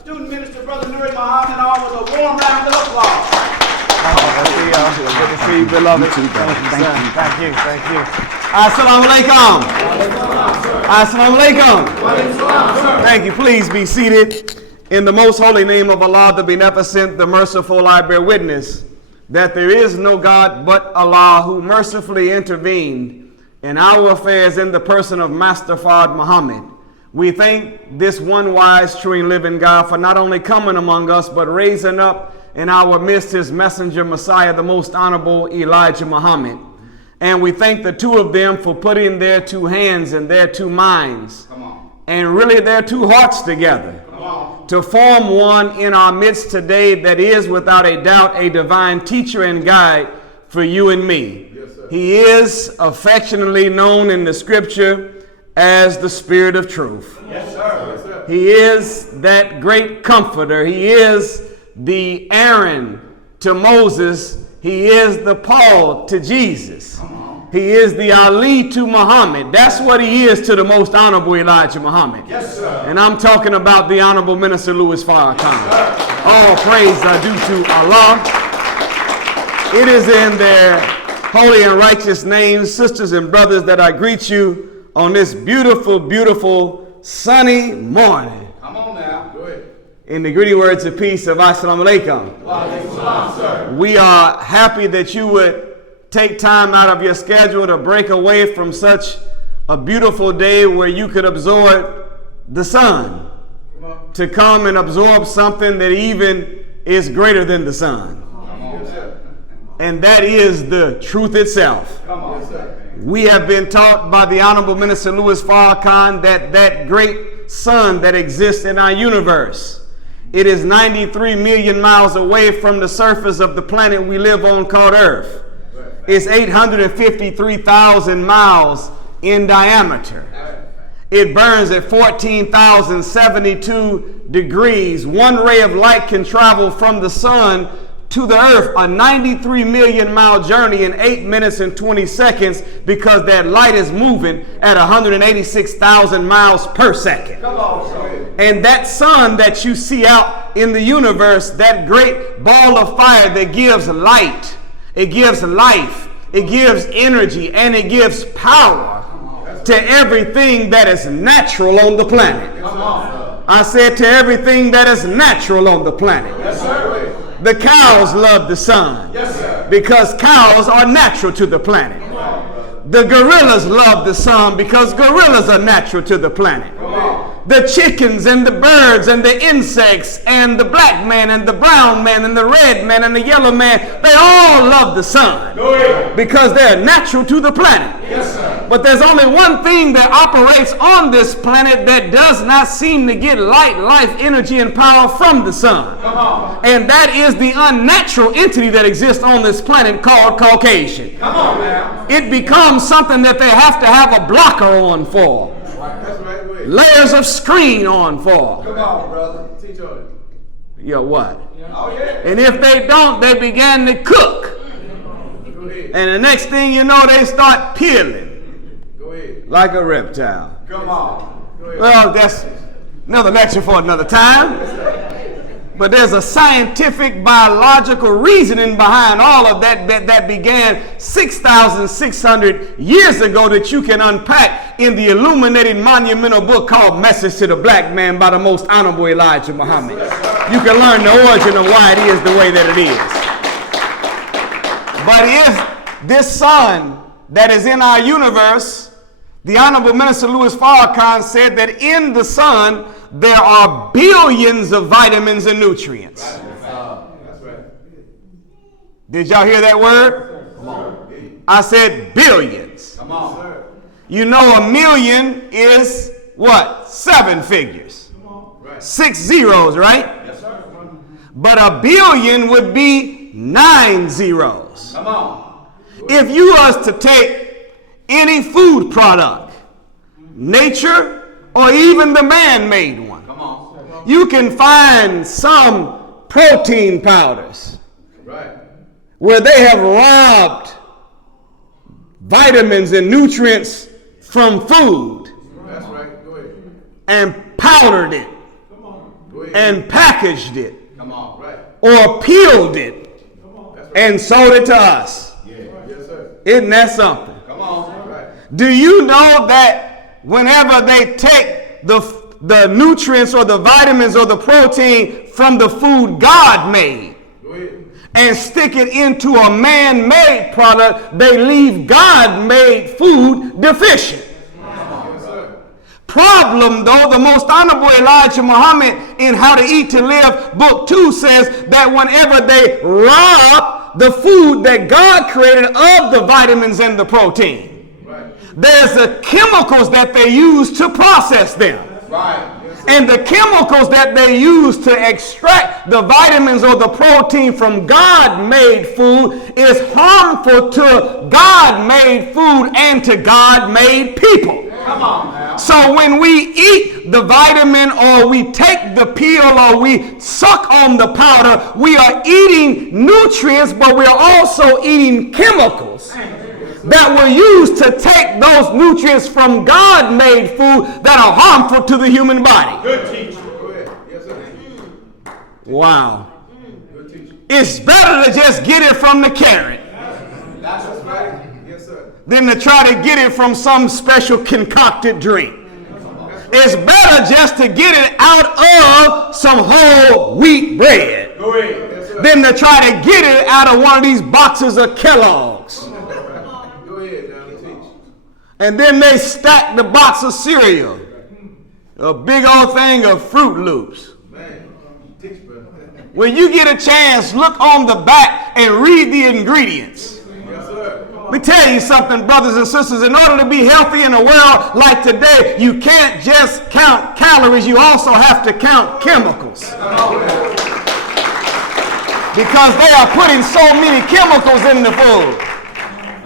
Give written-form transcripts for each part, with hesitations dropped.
student minister, Brother Nuri Muhammad, all with a warm round of applause. Good to see you, beloved. Thank you. Assalamu alaikum. Assalamu alaikum. Thank you. Please be seated. In the most holy name of Allah, the beneficent, the merciful, I bear witness that there is no God but Allah, who mercifully intervened in our affairs in the person of Master Fard Muhammad. We thank this one wise, true, and living God for not only coming among us, but raising up in our midst his messenger, Messiah, the most honorable Elijah Muhammad. And we thank the two of them for putting their two hands and their two minds, and really their two hearts together to form one in our midst today that is without a doubt a divine teacher and guide for you and me. Yes, he is affectionately known in the scripture as the Spirit of Truth. Yes, sir. Yes, sir. He is that great comforter. He is the Aaron to Moses. He is the Paul to Jesus. He is the Ali to Muhammad. That's what he is to the most honorable Elijah Muhammad. Yes, sir. And I'm talking about the Honorable Minister Louis Farrakhan. Yes, all praise are due to Allah. It is in their holy and righteous names, sisters and brothers, that I greet you on this beautiful, beautiful, sunny morning. Come on now. Go ahead. In the greeting words of peace of Assalamu alaikum. Wa alaikum salam, sir. We are happy that you would take time out of your schedule to break away from such a beautiful day where you could absorb the sun, to come and absorb something that even is greater than the sun. And that is the truth itself. We have been taught by the Honorable Minister Louis Farrakhan that that great sun that exists in our universe, it is 93 million miles away from the surface of the planet we live on called Earth. It's 853,000 miles in diameter. It burns at 14,072 degrees. One ray of light can travel from the sun to the earth, a 93 million mile journey in 8 minutes and 20 seconds, because that light is moving at 186,000 miles per second. And that sun that you see out in the universe, that great ball of fire that gives light, it gives life, it gives energy, and it gives power to everything that is natural on the planet. I said to everything that is natural on the planet. Yes, sir. The cows love the sun, yes, sir, because cows are natural to the planet. The gorillas love the sun because gorillas are natural to the planet. The chickens and the birds and the insects and the black man and the brown man and the red man and the yellow man, they all love the sun because they're natural to the planet. Yes, sir. But there's only one thing that operates on this planet that does not seem to get light, life, energy, and power from the sun. And that is the unnatural entity that exists on this planet called Caucasian. Come on, man. It becomes something that they have to have a blocker on for. That's right. Layers of screen on for. Come on, brother. Teach on it. Yo, what? Oh, yeah. And if they don't, they begin to cook. Go ahead. And the next thing you know, they start peeling. Go ahead. Like a reptile. Come on. Go ahead. Well, that's another lecture for another time. But there's a scientific, biological reasoning behind all of that that began 6,600 years ago that you can unpack in the illuminated monumental book called Message to the Black Man by the most honorable Elijah Muhammad. You can learn the origin of why it is the way that it is. But if this sun that is in our universe, the Honorable Minister Louis Farrakhan said that in the sun there are billions of vitamins and nutrients. That's right. Did y'all hear that word? Come on. I said billions. Come on. You know, a million is what? 7 figures. 6 zeros, right? Yes, sir. But a billion would be 9 zeros. Come on. If you was to take any food product, nature or even the man-made one, you can find some protein powders where they have robbed vitamins and nutrients from food and powdered it and packaged it. Come on, right. Or peeled it and sold it to us. Yeah. Yes, sir. Isn't that something? Come on, right. Do you know that whenever they take the nutrients or the vitamins or the protein from the food God made and stick it into a man-made product, they leave God-made food deficient? Problem though, the most honorable Elijah Muhammad in How to Eat to Live book 2 says that whenever they rob the food that God created of the vitamins and the protein, there's the chemicals that they use to process them. And the chemicals that they use to extract the vitamins or the protein from God-made food is harmful to God-made food and to God-made people. Come on now. So when we eat the vitamin or we take the pill or we suck on the powder, we are eating nutrients, but we're also eating chemicals that were used to take those nutrients from God-made food that are harmful to the human body. Good teacher. Go ahead. Yes, sir. Wow. Good teacher. It's better to just get it from the carrot That's right. Yes, sir. than to try to get it from some special concocted drink. It's better just to get it out of some whole wheat bread Go ahead. Yes, sir. than to try to get it out of one of these boxes of Kellogg's. Go ahead now, teach. And then they stack the box of cereal, a big old thing of Fruit Loops. Man, teach, brother. When you get a chance, look on the back and read the ingredients. Yes, sir. Let me tell you something, brothers and sisters. In order to be healthy in a world like today, you can't just count calories. You also have to count chemicals. Because they are putting so many chemicals in the food.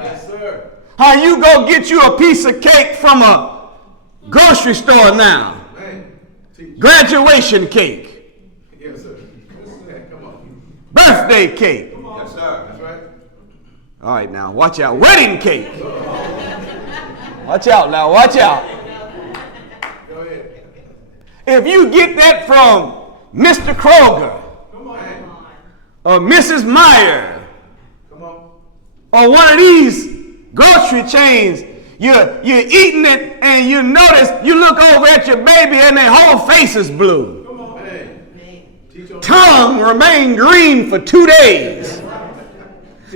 Yes, sir. How you go get you a piece of cake from a grocery store now? Man, teach. Graduation cake, Yes, sir. Come on. birthday cake. Yes, sir. That's right. All right, now watch out. Wedding cake. Watch out now. Watch out. Go ahead. If you get that from Mr. Kroger Come on. or Mrs. Meyer Come on. or one of these grocery chains, you're eating it and you notice, you look over at your baby and their whole face is blue. Come on. Man. Teach on. Tongue remain green for 2 days.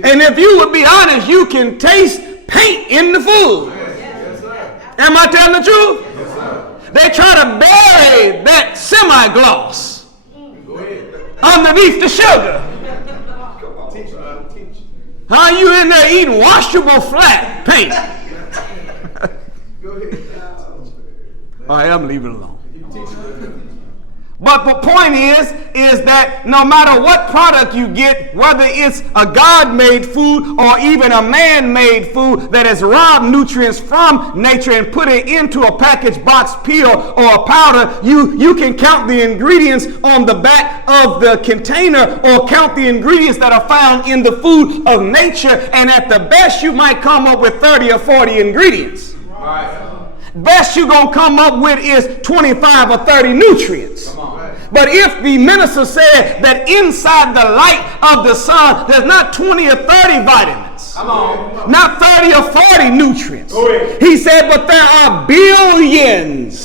And if you would be honest, you can taste paint in the food. Yes, sir. Am I telling the truth? Yes, sir. They try to bury that semi-gloss Go ahead. underneath the sugar. Teach, brother. Teach. How you in there eating washable flat paint? Go ahead. All right, I'm leaving it alone. You teach, brother. But the point is that no matter what product you get, whether it's a God-made food or even a man-made food that has robbed nutrients from nature and put it into a packaged box pill or a powder, you can count the ingredients on the back of the container or count the ingredients that are found in the food of nature, and at the best you might come up with 30 or 40 ingredients. Right. Best you're going to come up with is 25 or 30 nutrients. But if the minister said that inside the light of the sun, there's not 20 or 30 vitamins, not 30 or 40 nutrients. He said, but there are billions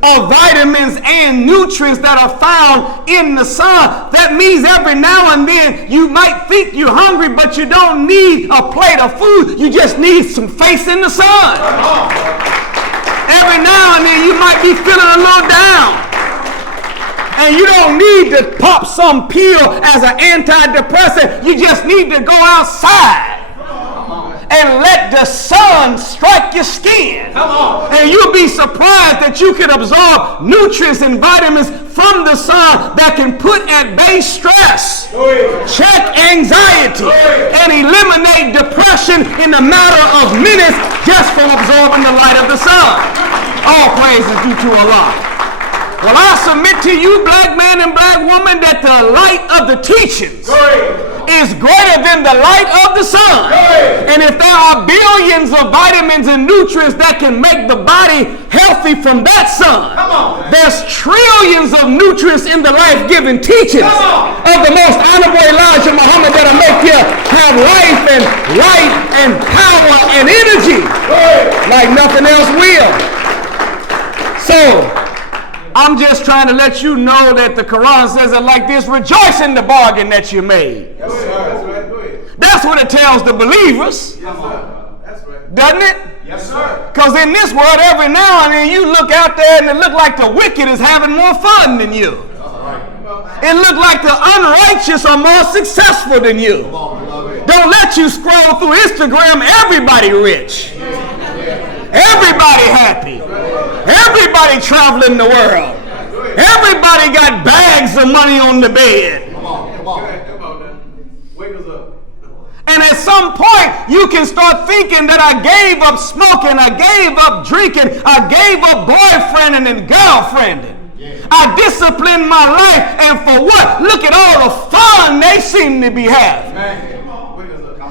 of vitamins and nutrients that are found in the sun. That means every now and then you might think you're hungry, but you don't need a plate of food. You just need some face in the sun. Every now and then you might be feeling a little down. And you don't need to pop some pill as an antidepressant. You just need to go outside and let the sun strike your skin. And you'll be surprised that you can absorb nutrients and vitamins from the sun that can put at bay stress, check anxiety, and eliminate depression in a matter of minutes just from absorbing the light of the sun. All praise is due to Allah. Well, I submit to you, black man and black woman, that the light of the teachings is greater than the light of the sun. And if there are billions of vitamins and nutrients that can make the body healthy from that sun, there's trillions of nutrients in the life-giving teachings of the most honorable Elijah Muhammad that'll make you have life and light and power and energy like nothing else will. So, I'm just trying to let you know that the Quran says it like this: rejoice in the bargain that you made. Yes, sir. That's right. Go ahead. That's what it tells the believers. Yes, sir. That's right. Doesn't it? Yes, sir. Because in this world, every now and then you look out there and it look like the wicked is having more fun than you. It look like the unrighteous are more successful than you. Don't let you scroll through Instagram. Everybody rich. Everybody happy. Everybody traveling the world. Everybody got bags of money on the bed. Come on. Wake us up. And at some point, you can start thinking that I gave up smoking, I gave up drinking, I gave up boyfriending and girlfriending. I disciplined my life, and for what? Look at all the fun they seem to be having.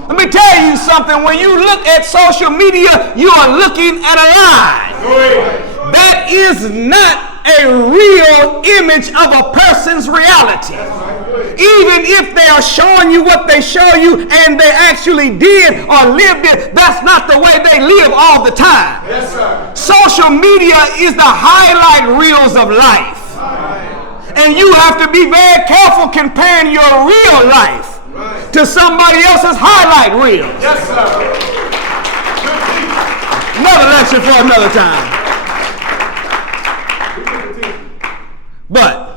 Let me tell you something. When you look at social media, you are looking at a lie. That is not a real image of a person's reality. Even if they are showing you what they show you and they actually did or lived it, that's not the way they live all the time. Yes, sir. Social media is the highlight reels of life. And you have to be very careful comparing your real life to somebody else's highlight reel. Yes, sir. Another lecture for another time. But,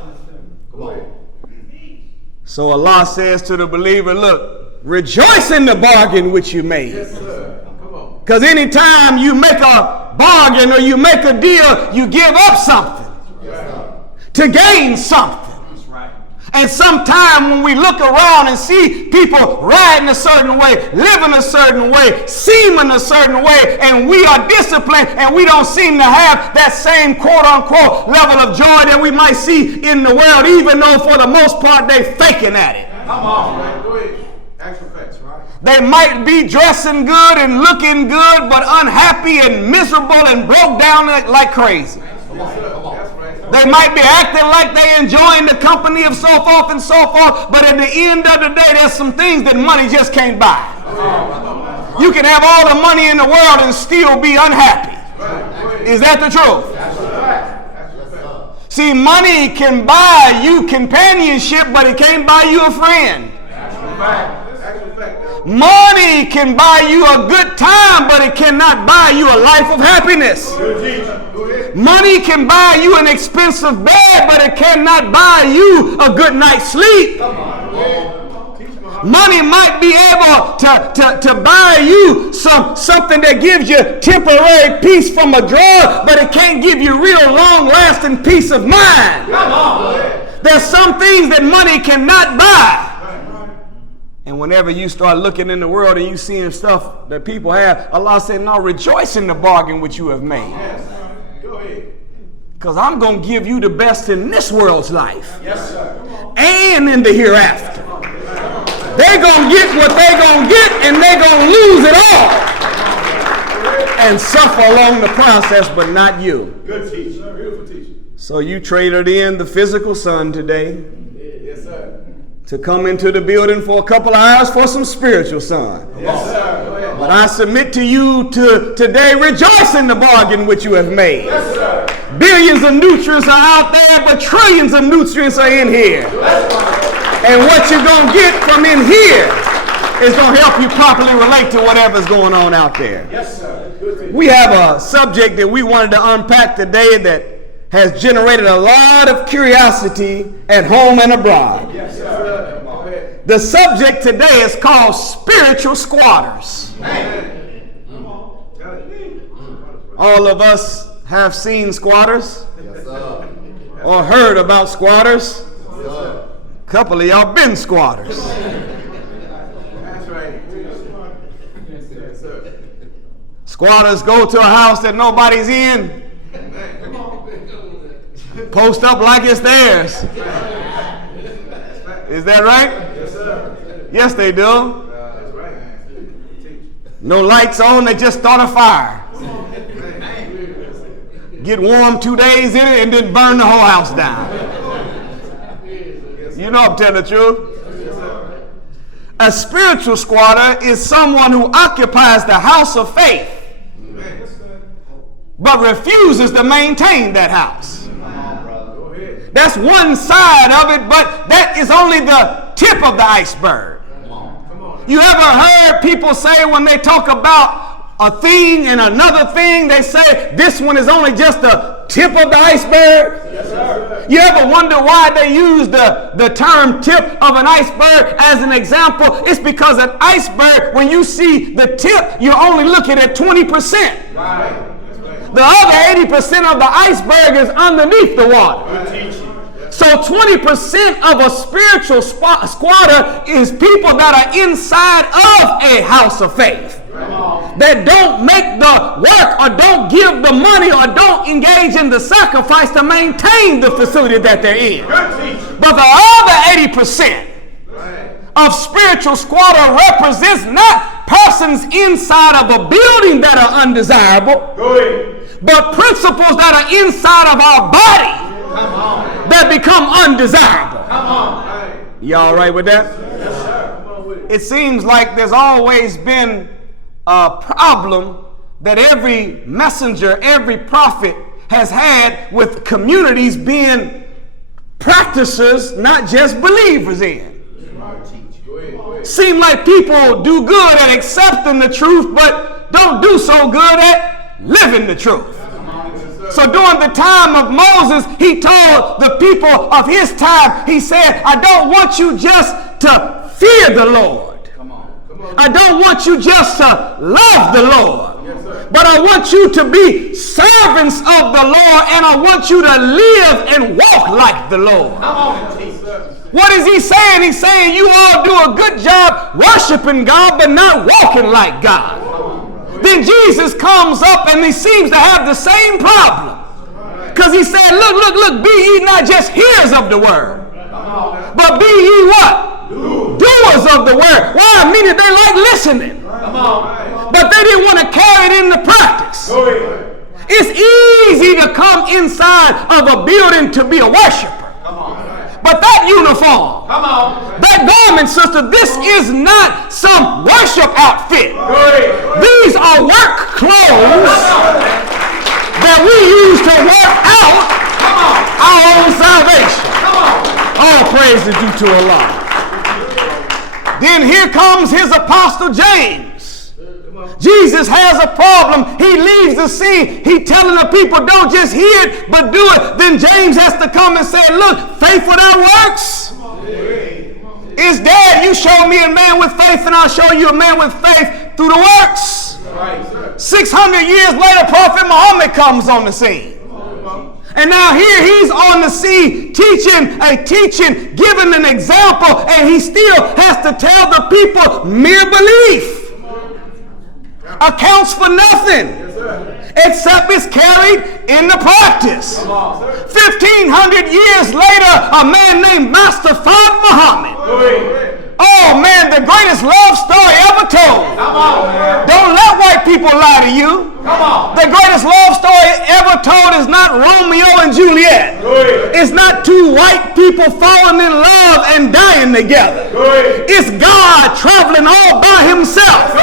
so Allah says to the believer, look, rejoice in the bargain which you made. Yes, sir. Come on. Because anytime you make a bargain or you make a deal, you give up something to gain something. And sometimes when we look around and see people riding a certain way, living a certain way, seeming a certain way, and we are disciplined and we don't seem to have that same quote-unquote level of joy that we might see in the world, even though for the most part they're faking at it. Come on, man. Go ahead. Actual facts, right? They might be dressing good and looking good, but unhappy and miserable and broke down like crazy. Yes, sir. That's right. They might be acting like they enjoying the company of so forth and so forth, but at the end of the day, there's some things that money just can't buy. You can have all the money in the world and still be unhappy. Is that the truth? See, money can buy you companionship, but it can't buy you a friend. Money can buy you a good time, but it cannot buy you a life of happiness. Money can buy you an expensive bed, but it cannot buy you a good night's sleep. Money might be able to buy you something that gives you temporary peace from a drug, but it can't give you real long-lasting peace of mind. There's some things that money cannot buy. And whenever you start looking in the world and you seeing stuff that people have, Allah said, no, rejoice in the bargain which you have made. Yes. Go ahead. Because I'm going to give you the best in this world's life. Yes, sir. And in the hereafter. They're going to get what they're going to get, and they're going to lose it all. And suffer along the process, but not you. Good teaching. Beautiful teaching. So you traded in the physical sun today Yes, sir. to come into the building for a couple of hours for some spiritual sun. Yes, sir. Go ahead. But I submit to you to today, rejoice in the bargain which you have made. Yes, sir. Billions of nutrients are out there, but trillions of nutrients are in here. And what you're going to get from in here is going to help you properly relate to whatever's going on out there. Yes, sir. Good. We have a subject that we wanted to unpack today that has generated a lot of curiosity at home and abroad. Yes, sir. Go ahead. The subject today is called spiritual squatters. All of us have seen squatters or heard about squatters. A couple of y'all been squatters. That's right. Yes, sir. Squatters go to a house that nobody's in, post up like it's theirs, Is that right? Yes, sir. Yes, they do. That's right. No lights on, they just start a fire. Get warm 2 days in it and then burn the whole house down. You know I'm telling the truth. A spiritual squatter is someone who occupies the house of faith but refuses to maintain that house. That's one side of it, but that is only the tip of the iceberg. You ever heard people say when they talk about a thing and another thing, they say this one is only just the tip of the iceberg? Yes, sir. You ever wonder why they use the term tip of an iceberg as an example? It's because an iceberg, when you see the tip, you're only looking at 20%. Right. The other 80% of the iceberg is underneath the water. Good teaching. So 20% of a spiritual squatter is people that are inside of a house of faith. That don't make the work or don't give the money or don't engage in the sacrifice to maintain the facility that they're in. But the other 80% of spiritual squatter represents not persons inside of a building that are undesirable, but principles that are inside of our body that become undesirable. Y'all right with that? Yes, sir. Come on with it. It seems like there's always been a problem that every messenger, every prophet has had with communities being practitioners, not just believers in. Seem like people do good at accepting the truth, but don't do so good at living the truth. So during the time of Moses, he told the people of his time, he said, I don't want you just to fear the Lord. I don't want you just to love the Lord. But I want you to be servants of the Lord, and I want you to live and walk like the Lord. What is he saying? He's saying you all do a good job worshiping God, but not walking like God. Then Jesus comes up and he seems to have the same problem. Because he said, look, be ye not just hearers of the word, but be ye what? Doers of the word. Why? Meaning they like listening. But they didn't want to carry it into practice. It's easy to come inside of a building to be a worshiper. But that uniform, that garment, sister, this is not some worship outfit. These are work clothes that we use to work out our own salvation. All praise is due to Allah. Then here comes his apostle James. Jesus has a problem. He leaves the scene. He telling the people, don't just hear it, but do it. Then James has to come and say, look, faith without works is dead. You show me a man with faith, and I'll show you a man with faith through the works. 600 years later, Prophet Muhammad comes on the scene. And now here he's on the scene teaching, giving an example, and he still has to tell the people mere belief accounts for nothing except it's carried in the practice. 1,500 years later, a man named Master Muhammad. Oh man, the greatest love story ever told. Don't let white people lie to you. The greatest love story ever told is not Romeo and Juliet. It's not two white people falling in love and dying together. It's God traveling all by himself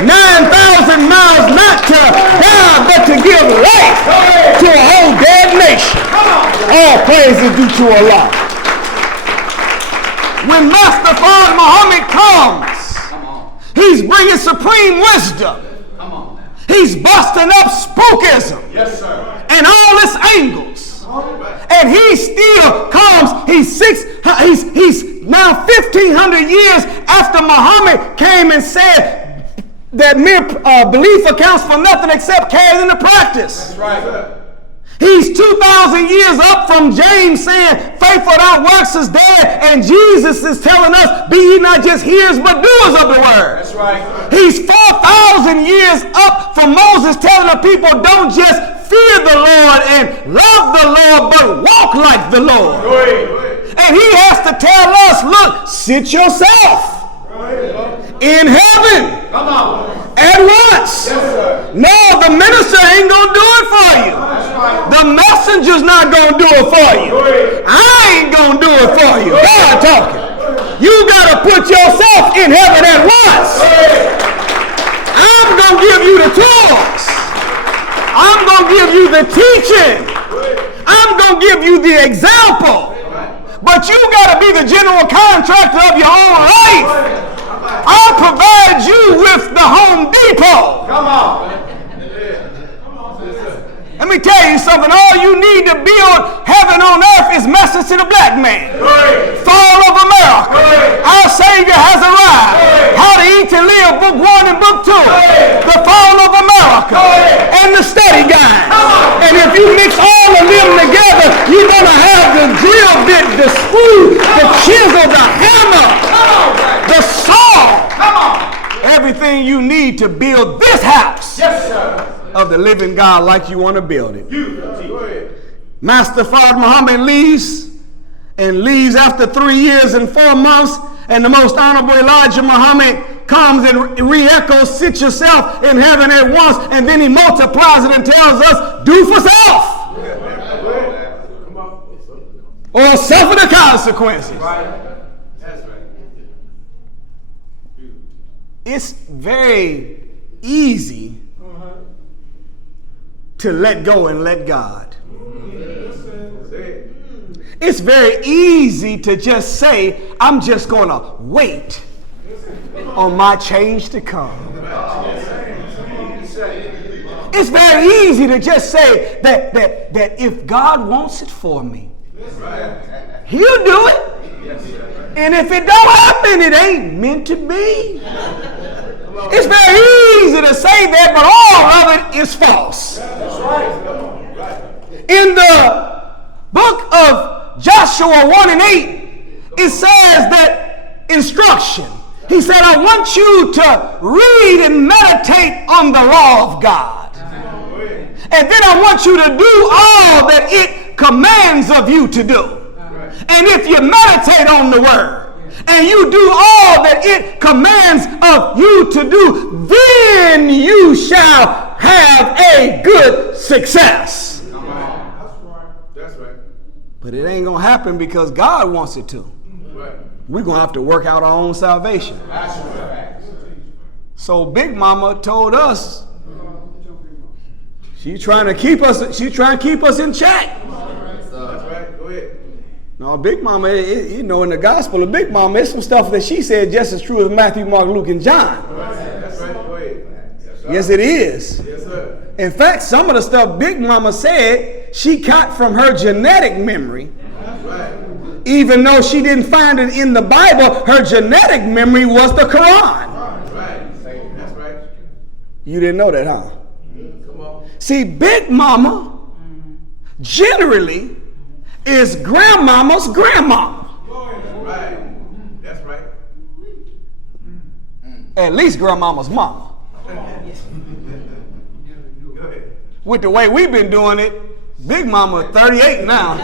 9,000 miles, not to die but to give life to a whole dead nation. All praise is due to Allah. When Master Muhammad comes, he's bringing supreme wisdom. He's busting up spookism and all its angles. And he still comes. He's now 1,500 years after Muhammad came and said that mere belief accounts for nothing except carried into practice. That's right. He's 2,000 years up from James saying faith without works is dead, and Jesus is telling us, be ye not just hearers but doers of the word. That's right. He's 4,000 years up from Moses telling the people, don't just fear the Lord and love the Lord, but walk like the Lord. And he has to tell us, look, sit yourself in heaven at once. No, the minister ain't going to do it for you. The messenger's not going to do it for you. I ain't going to do it for you. God talking. You got to put yourself in heaven at once. I'm going to give you the tools. I'm going to give you the teaching. I'm going to give you the example. But you got to be the general contractor of your own life. I'll provide you with the Home Depot. Come on. Let me tell you something. All you need to build heaven on earth is message to the black man. Fall of America. Our Savior has arrived. How to Eat and Live, book 1 and book 2. The Fall of America. And the study guide. And if you mix all of them together, you're going to have the drill bit, the screw, the chisel, the hammer, the saw. Everything you need to build this house. Yes, sir. Of the living God like you want to build it. Master Father Muhammad leaves after 3 years and 4 months, and the most honorable Elijah Muhammad comes and re-echoes, sit yourself in heaven at once, and then he multiplies it and tells us, do for self. Or suffer the consequences. That's right. It's very easy to let go and let God. It's very easy to just say, I'm just going to wait on my change to come. It's very easy to just say that if God wants it for me, He'll do it. And if it don't happen, it ain't meant to be. It's very easy to say that, but all of it is false. In the book of Joshua 1 and 8, it says that instruction. He said, I want you to read and meditate on the law of God. And then I want you to do all that it commands of you to do. And if you meditate on the word, and you do all that it commands of you to do, then you shall have a good success. That's right. But it ain't going to happen because God wants it to. We're going to have to work out our own salvation. So Big Mama told us she's trying to keep us in check. That's right. Go ahead. No, Big Mama, in the gospel of Big Mama, there's some stuff that she said just as true as Matthew, Mark, Luke, and John. That's right. Go ahead. Yes, it is. Yes, sir. In fact, some of the stuff Big Mama said, she got from her genetic memory. That's right. Even though she didn't find it in the Bible, her genetic memory was the Quran. That's right. That's right. You didn't know that, huh? Come on. See, Big Mama generally is grandmama's grandmama. Right. That's right. At least grandmama's mama. Go ahead. With the way we've been doing it, Big Mama 38 now.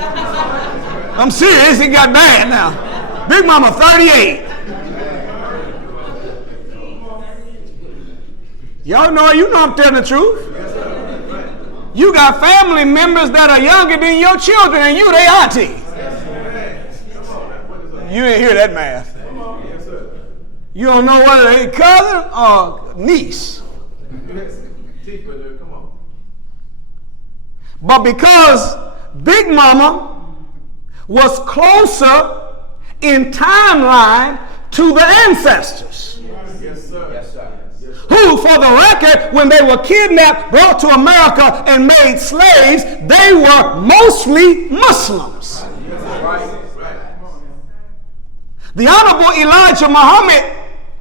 I'm serious, it got bad now. Big Mama 38. Y'all know, I'm telling the truth. You got family members that are younger than your children and you their auntie. You didn't hear that math. You don't know whether they cousin or niece. But because Big Mama was closer in timeline to the ancestors. Yes, sir. Yes, sir. Who, for the record, when they were kidnapped, brought to America, and made slaves, they were mostly Muslims. The Honorable Elijah Muhammad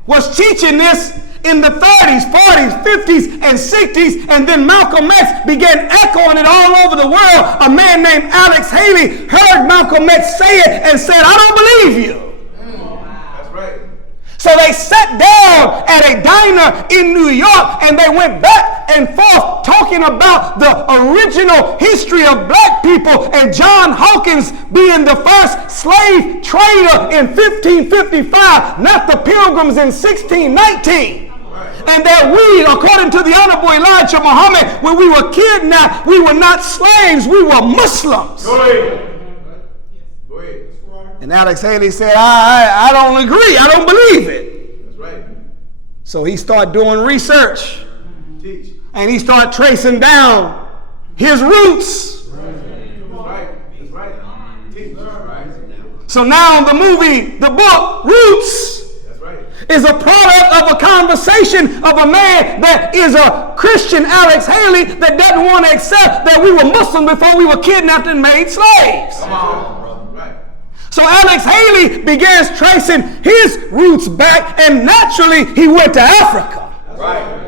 was teaching this in the 30s, 40s, 50s, and 60s, and then Malcolm X began echoing it all over the world. A man named Alex Haley heard Malcolm X say it and said, I don't believe you. That's right. So they sat down at a diner in New York, and they went back and forth talking about the original history of black people and John Hawkins being the first slave trader in 1555, not the Pilgrims in 1619. And that we, according to the Honorable Elijah Muhammad, when we were kidnapped, we were not slaves, we were Muslims. Go ahead. And Alex Haley said, I don't agree, I don't believe it. That's right. So he started doing research. Teach. And he started tracing down his roots. That's right. That's right. Teach. That's right. So now the movie, the book, Roots, is a product of a conversation of a man that is a Christian, Alex Haley, that doesn't want to accept that we were Muslim before we were kidnapped and made slaves. Come on, brother. Right. So Alex Haley begins tracing his roots back, and naturally he went to Africa. Right.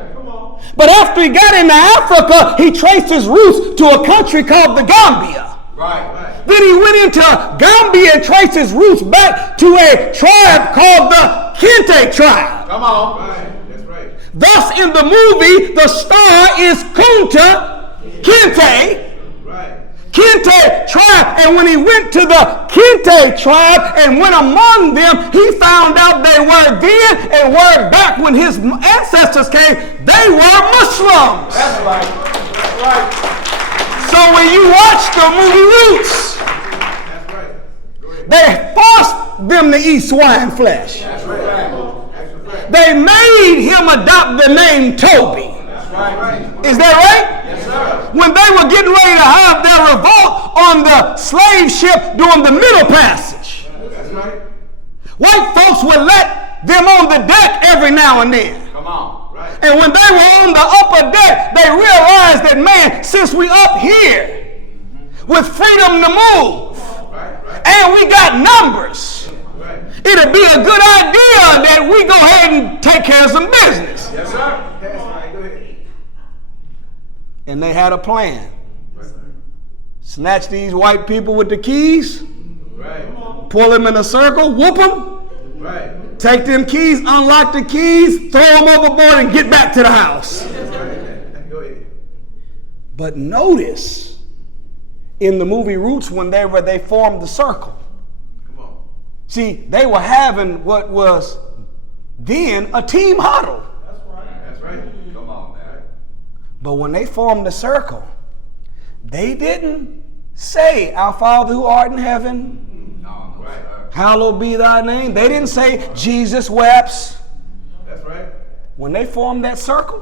But after he got into Africa, he traced his roots to a country called the Gambia. Right. Then he went into Gambia and traced his roots back to a tribe called the Kente tribe. Come on. Right. That's right. Thus, in the movie, the star is Kunta Kinte. Right. Kente tribe. And when he went to the Kente tribe and went among them, he found out they were then and were back when his ancestors came, they were Muslims. That's right. That's right. So when you watch the movie Roots, That's right. Go ahead. they forced them to eat swine flesh. That's right. That's right. They made him adopt the name Toby. That's right. Is that right? Yes, sir. When they were getting ready to have their revolt on the slave ship during the Middle Passage, That's right. white folks would let them on the deck every now and then. Come on. Right. And when they were on the upper deck, they realized that, man, since we up here with freedom to move, and we got numbers, it'd be a good idea that we go ahead and take care of some business. Yes, sir. That's right. Go ahead. And they had a plan. Snatch these white people with the keys, Right. pull them in a circle, whoop them, Right. take them keys, unlock the keys, throw them overboard, and get back to the house. Go ahead. But notice, in the movie Roots, when they formed the circle, Come on. see, they were having what was then a team huddle. That's right. That's right. Come on, man. But when they formed the circle, they didn't say, "Our Father who art in heaven, No. Right. hallowed be thy name." They didn't say, "Jesus wept." That's right. When they formed that circle,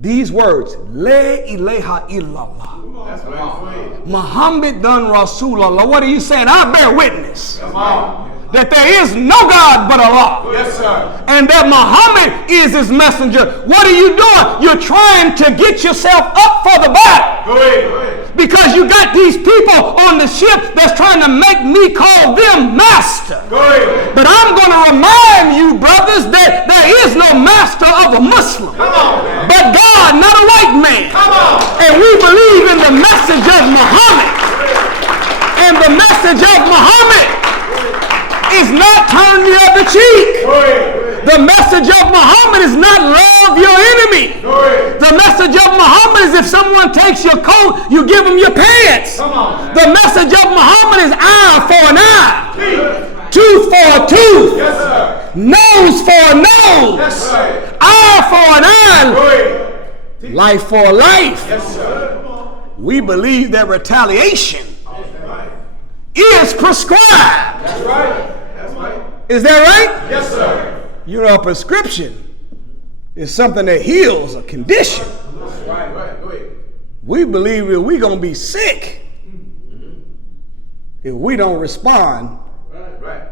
these words, La ilaha illallah, That's right. Go ahead. Muhammad dun Rasulallah. What are you saying? I bear witness Come on. that there is no God but Allah. Yes, sir. And that Muhammad is his messenger. What are you doing? You're trying to get yourself up for the battle. Go ahead. Go ahead. Because you got these people on the ship that's trying to make me call them master. Go ahead. But I'm going to remind you, brothers, that there is no master of a Muslim. Come on, man. But God, not a white man. Come on. And we believe in the message of Muhammad. And the message of Muhammad is not turn the other cheek. Go ahead. The message of Muhammad is not love your enemy. Go ahead. The message of Muhammad is if someone takes your coat, you give them your pants. Come on. The message of Muhammad is eye for an eye, tooth for a tooth, Yes, sir. nose for a nose, That's right. eye for an Go eye, ahead. life for a life. Yes, sir. We believe that retaliation That's right. is prescribed. That's right. That's right. Is that right? Yes, sir. You know, a prescription is something that heals a condition. That's right. Right. Go ahead. We believe that we're going to be sick if we don't respond Right. Right.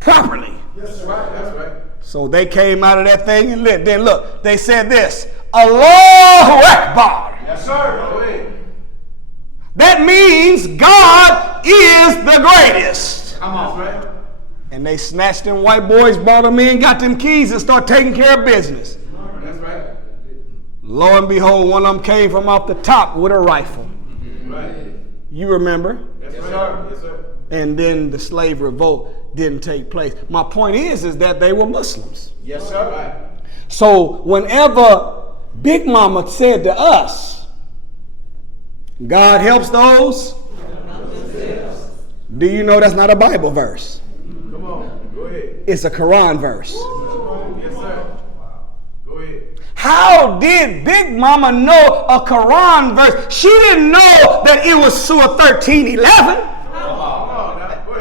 properly. That's right. That's right. So they came out of that thing and then look, they said this, Allahu Akbar. Yes, sir. Go ahead. That means God is the greatest. Come on. That's right. And they snatched them white boys, brought them in, got them keys, and started taking care of business. That's right. Lo and behold, one of them came from off the top with a rifle. Right. You remember? Yes, sir. Yes, sir. and then the slave revolt didn't take place. My point is that they were Muslims. Yes, sir. So whenever Big Mama said to us, God helps those, do you know that's not a Bible verse? Come on, go ahead. It's a Quran verse. Yes, sir. Go ahead. How did Big Mama know a Quran verse? She didn't know that it was Surah 13:11.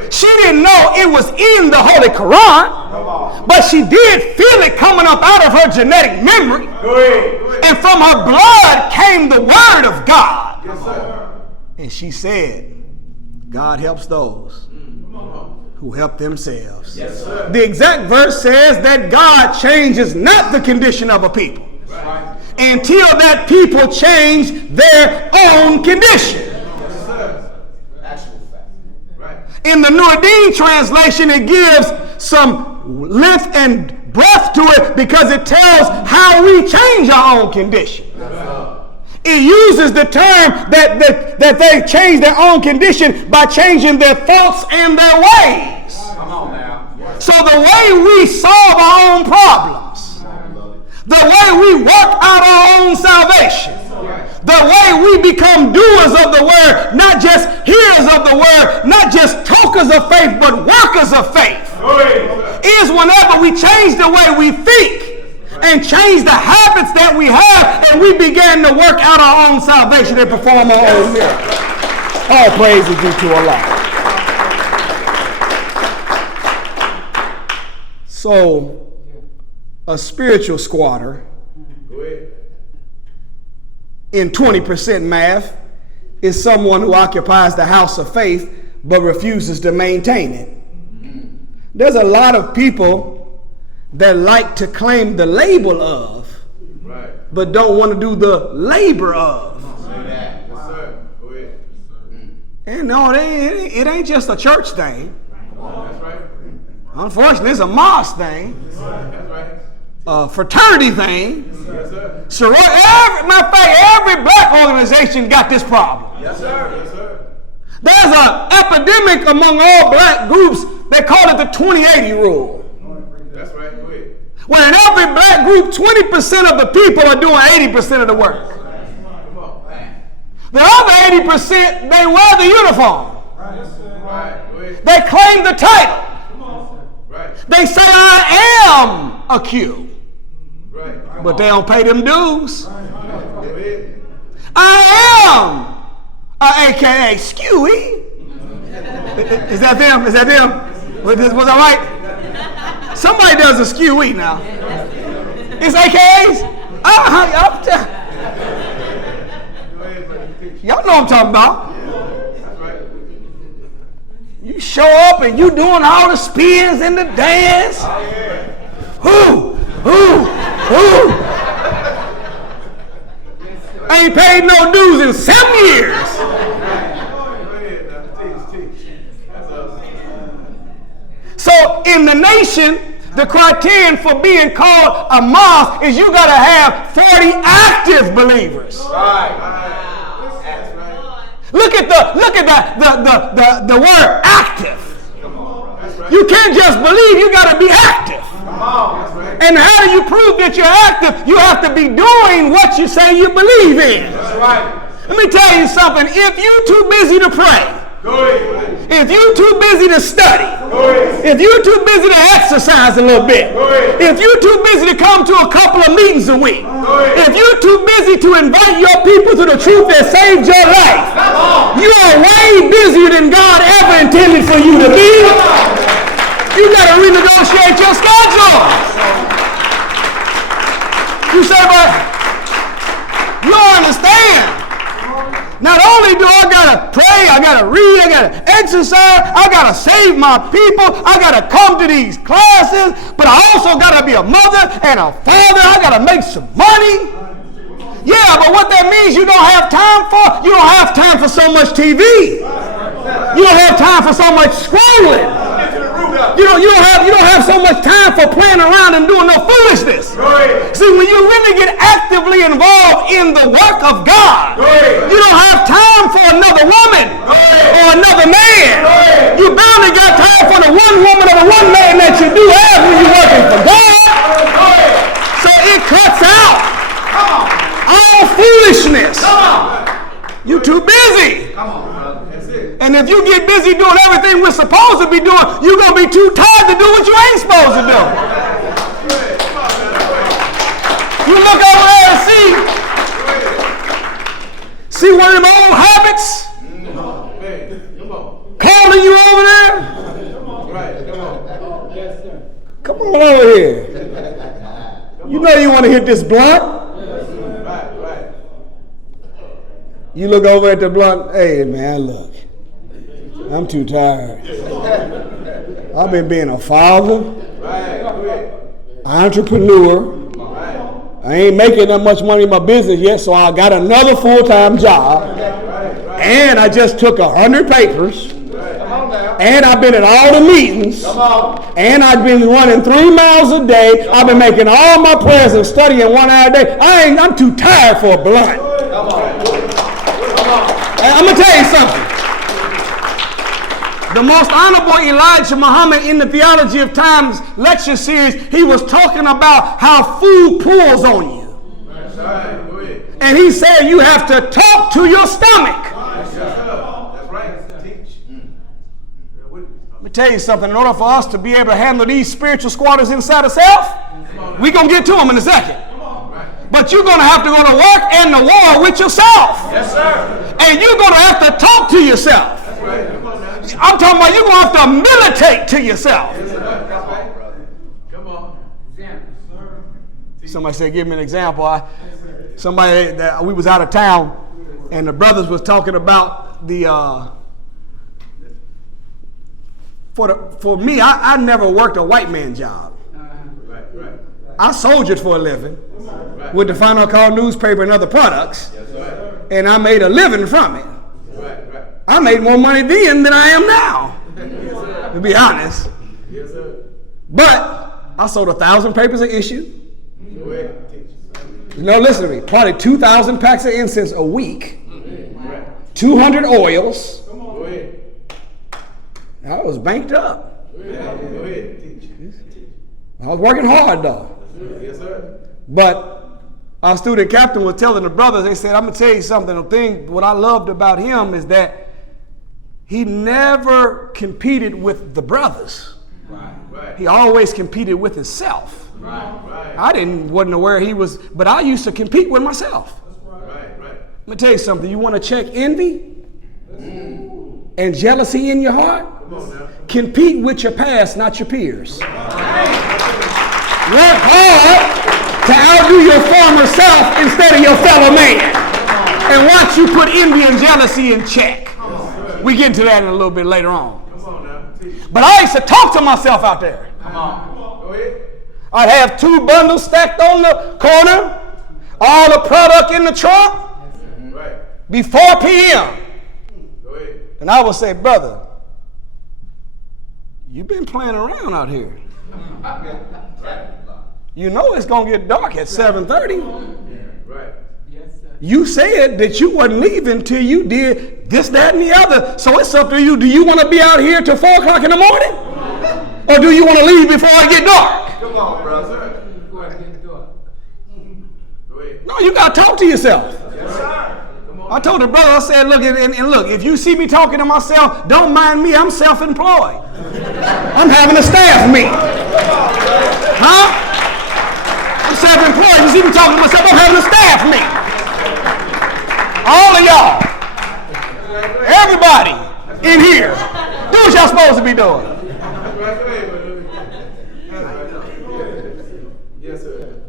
She didn't know it was in the Holy Quran, but she did feel it coming up out of her genetic memory. Go ahead. And from her blood came the word of God. Yes, sir. And she said, God helps those who help themselves. Yes, sir. The exact verse says that God changes not the condition of a people Right. until that people change their own condition. Yes, sir. Actual fact. Right. In the New translation, it gives some length and breadth to it because it tells how we change our own condition. It uses the term that they change their own condition by changing their thoughts and their ways. Come on now. So the way we solve our own problems, the way we work out our own salvation, the way we become doers of the word, not just hearers of the word, not just talkers of faith, but workers of faith, is whenever we change the way we think and change the habits that we have, and we begin to work out our own salvation and perform our own miracles. All praise is due to Allah. So, a spiritual squatter in 20% math is someone who occupies the house of faith but refuses to maintain it. There's a lot of people that like to claim the label of, but don't want to do the labor of. Yes, sir. Go ahead. And no, it ain't just a church thing. That's right. Unfortunately, it's a mosque thing, That's right. a fraternity thing. Yes, sir. Matter of fact, every black organization got this problem. Yes, sir. Yes, sir. There's an epidemic among all black groups. They call it the 20-80 rule. That's right. Go ahead. Where in every black group, 20% of the people are doing 80% of the work. Come on. The other 80%, they wear the uniform. Right. Go ahead. They claim the title. Right. They say, I am a Q. Right. But they don't pay them dues. Go ahead. I am a AKA Skewy. Is that them? Is that them? Was that right? Somebody does a Skewy now. It's AKAs? Y'all know what I'm talking about. You show up and you doing all the spins and the dance. Who? Ain't paid no dues in 7 years. So in the nation, the criterion for being called a mosque is you got to have 40 active believers. Look at the word active. You can't just believe, you got to be active. And how do you prove that you're active? You have to be doing what you say you believe in. Let me tell you something. If you're too busy to pray, if you're too busy to study, if you're too busy to exercise a little bit, if you're too busy to come to a couple of meetings a week, if you're too busy to invite your people to the truth that saved your life, you are way busier than God ever intended for you to be. You got to renegotiate your schedule. You say, but you don't understand. Not only do I gotta pray, I gotta read, I gotta exercise, I gotta save my people, I gotta come to these classes, but I also gotta be a mother and a father, I gotta make some money. Yeah, but what that means you don't have time for, you don't have time for so much TV. You don't have time for so much scrolling. You don't have have so much time for playing around and doing no foolishness. See, when you really get actively involved in the work of God, you don't have time for another woman or another man. You barely got time for the one woman or the one man that you do have when you're working for God. So it cuts out all foolishness. You too busy. And if you get busy doing everything we're supposed to be doing, you're going to be too tired to do what you ain't supposed to do. You look over there and see one of them old habits calling you over there. Come on over here. You know you want to hit this blunt. You look over at the blunt. Hey, man, look. I'm too tired. I've been being a father, entrepreneur. I ain't making that much money in my business yet, so I got another full-time job. And I just took 100 papers. And I've been at all the meetings. And I've been running 3 miles a day. I've been making all my prayers and studying 1 hour a day. I'm too tired for a blunt. I'm going to tell you something. The most honorable Elijah Muhammad in the Theology of Times lecture series, he was talking about how food pulls on you. And he said you have to talk to your stomach. That's right. Let me tell you something. In order for us to be able to handle these spiritual squatters inside of self, we're going to get to them in a second. But you're going to have to go to work and the war with yourself. Yes, sir. And you're going to have to talk to yourself. That's right. I'm talking about you're going to have to militate to yourself. Come on. Somebody said, give me an example. We was out of town, and the brothers was talking about the, for me, I never worked a white man job. Right. I soldiered for a living with the Final Call newspaper and other products, and I made a living from it. I made more money then than I am now, to be honest. But I sold 1,000 papers a issue. No, listen to me. Probably 2,000 packs of incense a week. 200 oils. I was banked up. I was working hard though. But our student captain was telling the brothers, they said, I'm going to tell you something. The thing, what I loved about him is that he never competed with the brothers. He always competed with himself. I wasn't aware he was, but I used to compete with myself. Let me tell you something. You want to check envy and jealousy in your heart? Compete with your past, not your peers. Work hard to outdo your former self instead of your fellow man. And watch you put envy and jealousy in check. We get into that in a little bit later on. But I used to talk to myself out there. I'd have 2 bundles stacked on the corner, all the product in the trunk, before 4 p.m. And I would say, brother, you've been playing around out here. You know it's going to get dark at 7:30. You said that you wasn't leaving till you did this, that, and the other. So it's up to you. Do you want to be out here till 4 o'clock in the morning? Or do you want to leave before it get dark? Come on, brother. No, you got to talk to yourself. Yes, sir. I told the brother, I said, look, and look, if you see me talking to myself, don't mind me. I'm self-employed. I'm having a staff meeting. Huh? I'm self-employed. You see me talking to myself, I'm having a staff meeting. All of y'all, everybody in here, do what y'all supposed to be doing. Yes, sir.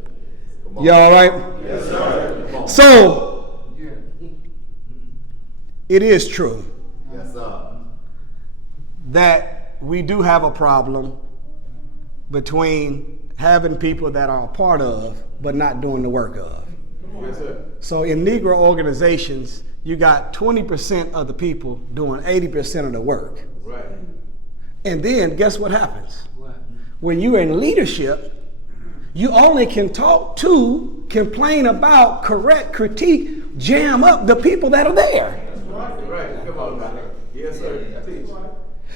You all right? Yes, sir. So, it is true that we do have a problem between having people that are a part of but not doing the work of. Yes, sir. So in Negro organizations, you got 20% of the people doing 80% of the work. Right. And then guess what happens? when you're in leadership, you only can talk to, complain about, correct, critique, jam up the people that are there. Right. Come on, man. Yes, sir. Teach.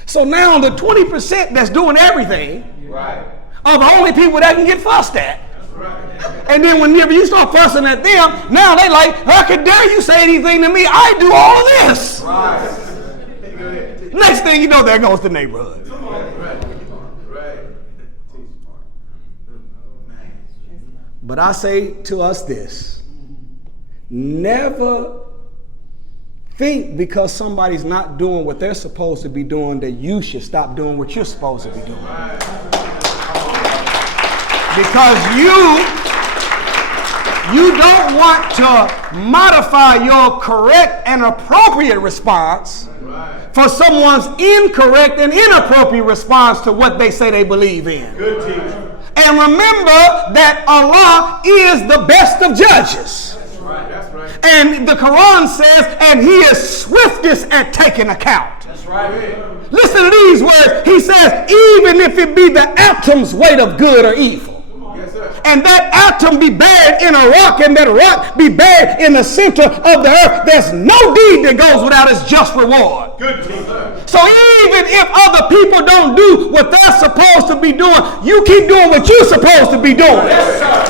So now the 20% that's doing everything Right. are the only people that can get fussed at. Right. And then whenever you start fussing at them, now they like, how could dare you say anything to me? I do all of this. Right. Go ahead. Teach. Next thing you know, there goes the neighborhood. Right. Right. Teach. But I say to us this, never think because somebody's not doing what they're supposed to be doing that you should stop doing what you're supposed to be doing. Because you don't want to modify your correct and appropriate response for someone's incorrect and inappropriate response to what they say they believe in. Good teacher. And remember that Allah is the best of judges. That's right. And the Quran says, and he is swiftest at taking account. That's right. Listen to these words. He says, even if it be the atom's weight of good or evil, Yes, sir. and that atom be buried in a rock, and that rock be buried in the center of the earth, there's no deed that goes without its just reward. Good teacher. So even if other people don't do what they're supposed to be doing, you keep doing what you're supposed to be doing.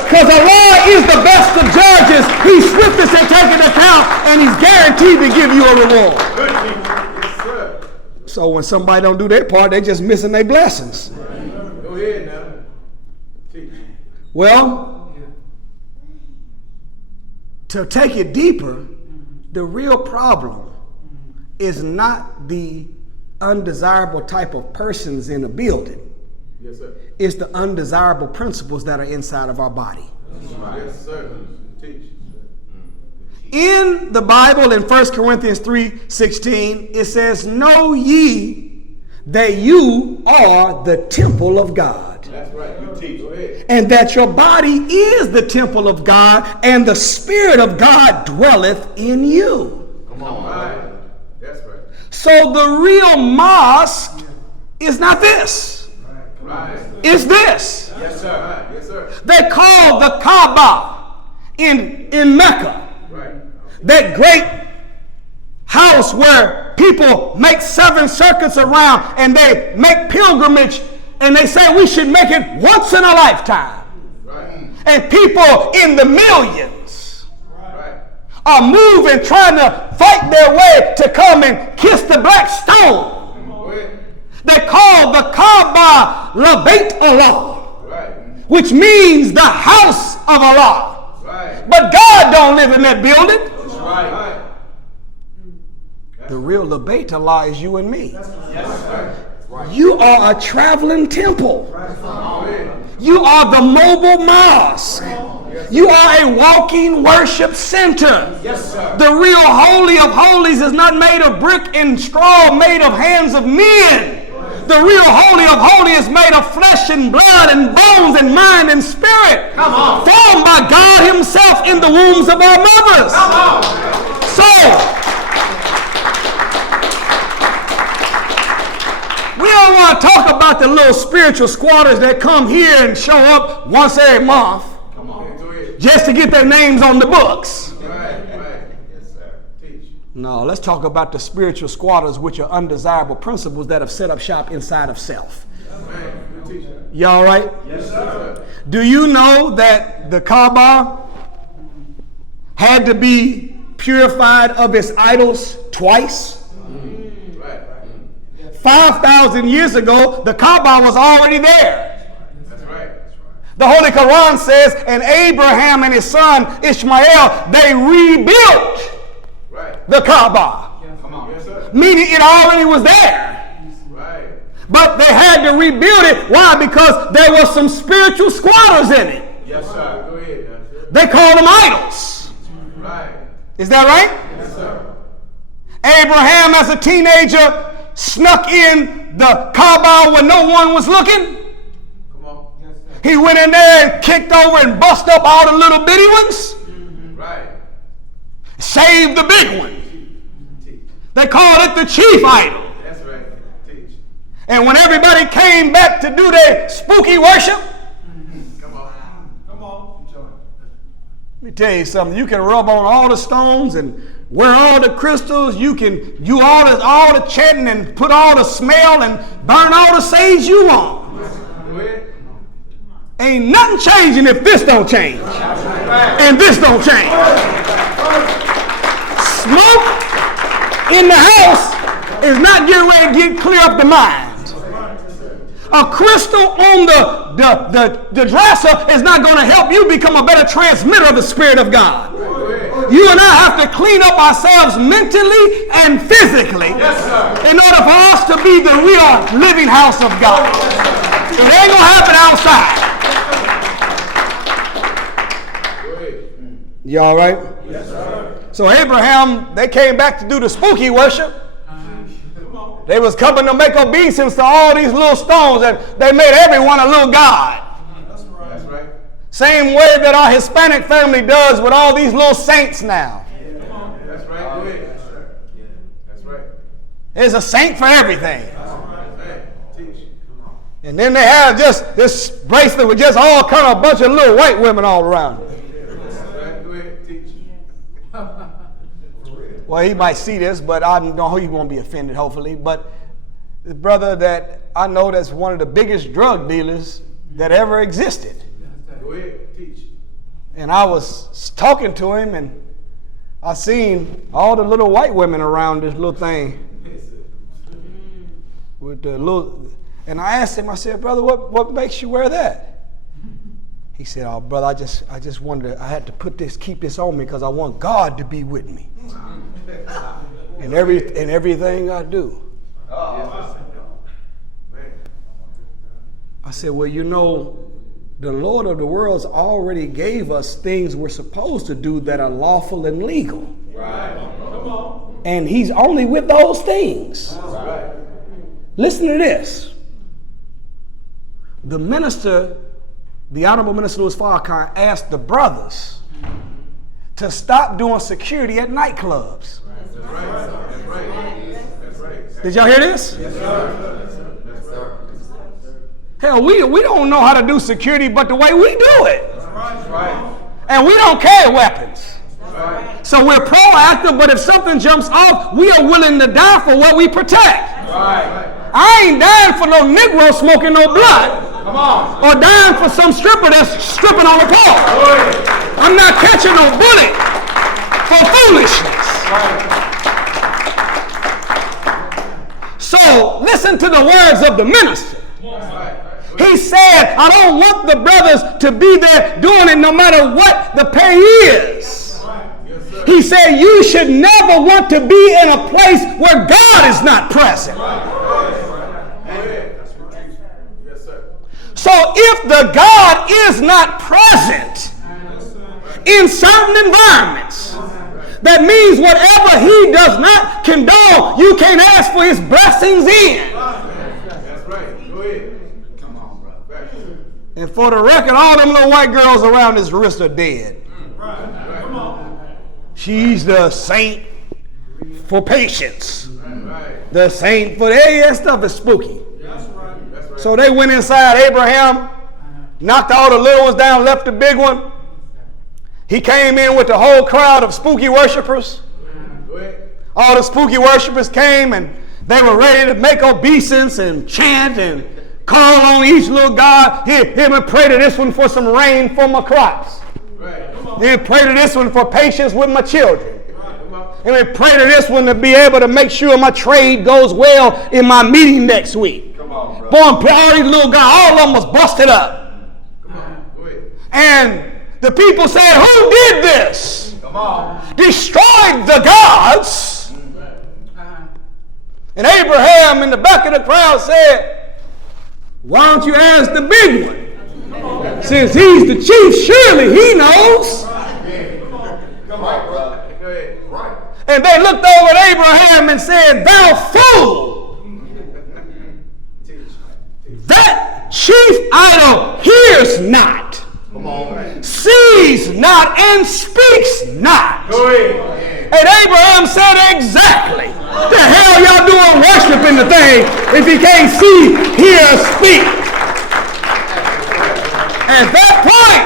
Because Allah is the best of judges. He's swiftest at taking account, and he's guaranteed to give you a reward. Good teacher. Yes, sir. So when somebody don't do their part, they're just missing their blessings. Go ahead now. Teach. Well, to take it deeper, the real problem is not the undesirable type of persons in a building. Yes, sir. It's the undesirable principles that are inside of our body. Yes, sir. Teach. In the Bible, in 1 Corinthians 3:16, it says, know ye that you are the temple of God. That's right. You teach. Go ahead. And that your body is the temple of God, and the Spirit of God dwelleth in you. Come on. Right. That's right. So the real mosque is not this. Right. It's this. Yes, sir. Right. Yes, sir. They call the Kaaba in Mecca, Right. that great house where people make 7 circuits around and they make pilgrimage, and they say we should make it once in a lifetime. Right. And people in the millions Right. are moving, trying to fight their way to come and kiss the black stone. Go ahead. They call the Kaaba La Bayt Allah, Right. which means the house of Allah. Right. But God don't live in that building. That's right. The real La Bayt Allah is you and me. Yes, sir. You are a traveling temple. Go ahead. You are the mobile mosque. You are a walking worship center. Yes, sir. The real Holy of Holies is not made of brick and straw, made of hands of men. The real Holy of Holies is made of flesh and blood and bones and mind and spirit. Come on. Formed by God himself in the wombs of our mothers. Come on. So, we don't want to talk about the little spiritual squatters that come here and show up once every month Come on. Go ahead. just to get their names on the books. Right. Right. Yes, sir. Teach. No, let's talk about the spiritual squatters, which are undesirable principles that have set up shop inside of self. Man, good teacher. You all right? Yes, sir. Do you know that the Kaaba had to be purified of its idols twice? Right. 5,000 years ago, the Kaaba was already there. That's right. The Holy Quran says, and Abraham and his son Ishmael, they rebuilt Right. the Kaaba. Come on. Yes, sir. Meaning it already was there. Right. But they had to rebuild it. Why? Because there were some spiritual squatters in it. Yes, sir. Go ahead. Now, sir. They called them idols. Right. Is that right? Yes, sir. Abraham, as a teenager, snuck in the Kaaba when no one was looking. Come on. Yes, sir. He went in there and kicked over and bust up all the little bitty ones. Right. Saved the big one. Teach. They called it the chief idol. That's right. Teach. And when everybody came back to do their spooky worship, let me tell you something. You can rub on all the stones and wear all the crystals. You can do all the chanting and put all the smell and burn all the sage you want. Ain't nothing changing if this don't change. And this don't change. Smoke in the house is not getting ready to clear up the mind. A crystal on the dresser is not going to help you become a better transmitter of the Spirit of God. You and I have to clean up ourselves mentally and physically in order for us to be the real living house of God. It ain't going to happen outside. You all right? Yes, sir. So Abraham, they came back to do the spooky worship. They was coming to make obeisance to all these little stones, and they made everyone a little god. That's right. That's right. Same way that our Hispanic family does with all these little saints now. That's right. Go ahead. That's right. There's a saint for everything. And then they have just this bracelet with just all kind of bunch of little white women all around it. Well, he might see this, but I know he won't be offended, hopefully. But the brother that I know that's one of the biggest drug dealers that ever existed. Go ahead, teach. And I was talking to him, and I seen all the little white women around this little thing. With the little, and I asked him, I said, brother, what makes you wear that? He said, oh, brother, I just wanted to, I had to keep this on me because I want God to be with me. In everything I do. I said, well, you know, the Lord of the worlds already gave us things we're supposed to do that are lawful and legal. Right. And he's only with those things. Right. Listen to this. The minister, the Honorable Minister Louis Farrakhan, asked the brothers to stop doing security at nightclubs. That's right. That's right. That's right. Did y'all hear this? Yes, sir. Yes, sir. Hell, we don't know how to do security but the way we do it. That's right. And we don't carry weapons. Right. So we're proactive, but if something jumps off, we are willing to die for what we protect. Right. I ain't dying for no Negro smoking no blood. Come on. Or dying for some stripper that's stripping on the pole. I'm not catching no bullet for foolishness. So listen to the words of the minister. He said, I don't want the brothers to be there doing it no matter what the pay is. He said, you should never want to be in a place where God is not present. So if the God is not present in certain environments, that means whatever he does not condone, you can't ask for his blessings in. That's right. Go ahead. Come on, bro. And for the record, all them little white girls around his wrist are dead. Right. Come on. She's the saint for patience. Right. The saint for that stuff is spooky. That's right. That's right. So they went inside Abraham, knocked all the little ones down, left the big one. He came in with the whole crowd of spooky worshipers. All the spooky worshipers came and they were ready to make obeisance and chant and call on each little god. Him and pray to this one for some rain for my crops. Then pray to this one for patience with my children. And then pray to this one to be able to make sure my trade goes well in my meeting next week. Boy, all these little guys, all of them was busted up. And the people said, who did this? Destroyed the gods. And Abraham in the back of the crowd said, why don't you ask the big one? Since he's the chief, surely he knows. And they looked over at Abraham and said, thou fool! That chief idol hears not, sees not, and speaks not. And Abraham said, exactly. The hell y'all doing worshiping the thing if you can't see, hear, or speak? At that point,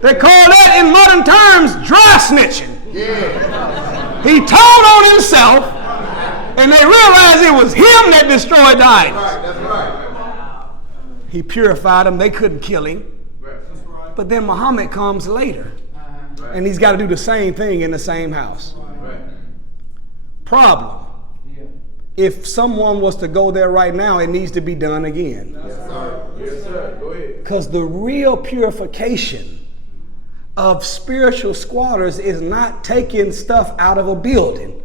they call that in modern terms dry snitching. He told on himself, and they realized it was him that destroyed the idols. He purified them. They couldn't kill him. But then Muhammad comes later, and he's got to do the same thing in the same house. Problem. If someone was to go there right now, it needs to be done again. Because the real purification of spiritual squatters is not taking stuff out of a building.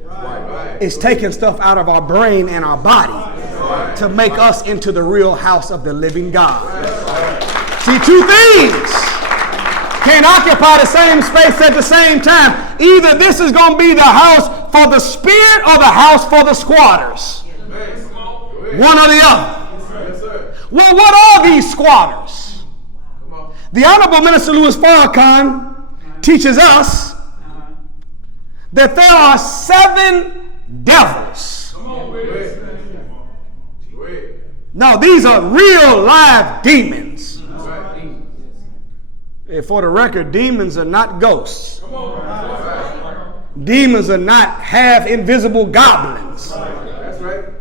It's taking stuff out of our brain and our body to make us into the real house of the living God. See, two things can't occupy the same space at the same time. Either this is going to be the house for the spirit or the house for the squatters. One or the other. Well, what are these squatters? The Honorable Minister Louis Farrakhan teaches us that there are 7 devils. Now, these are real live demons. For the record, demons are not ghosts. Demons are not half invisible goblins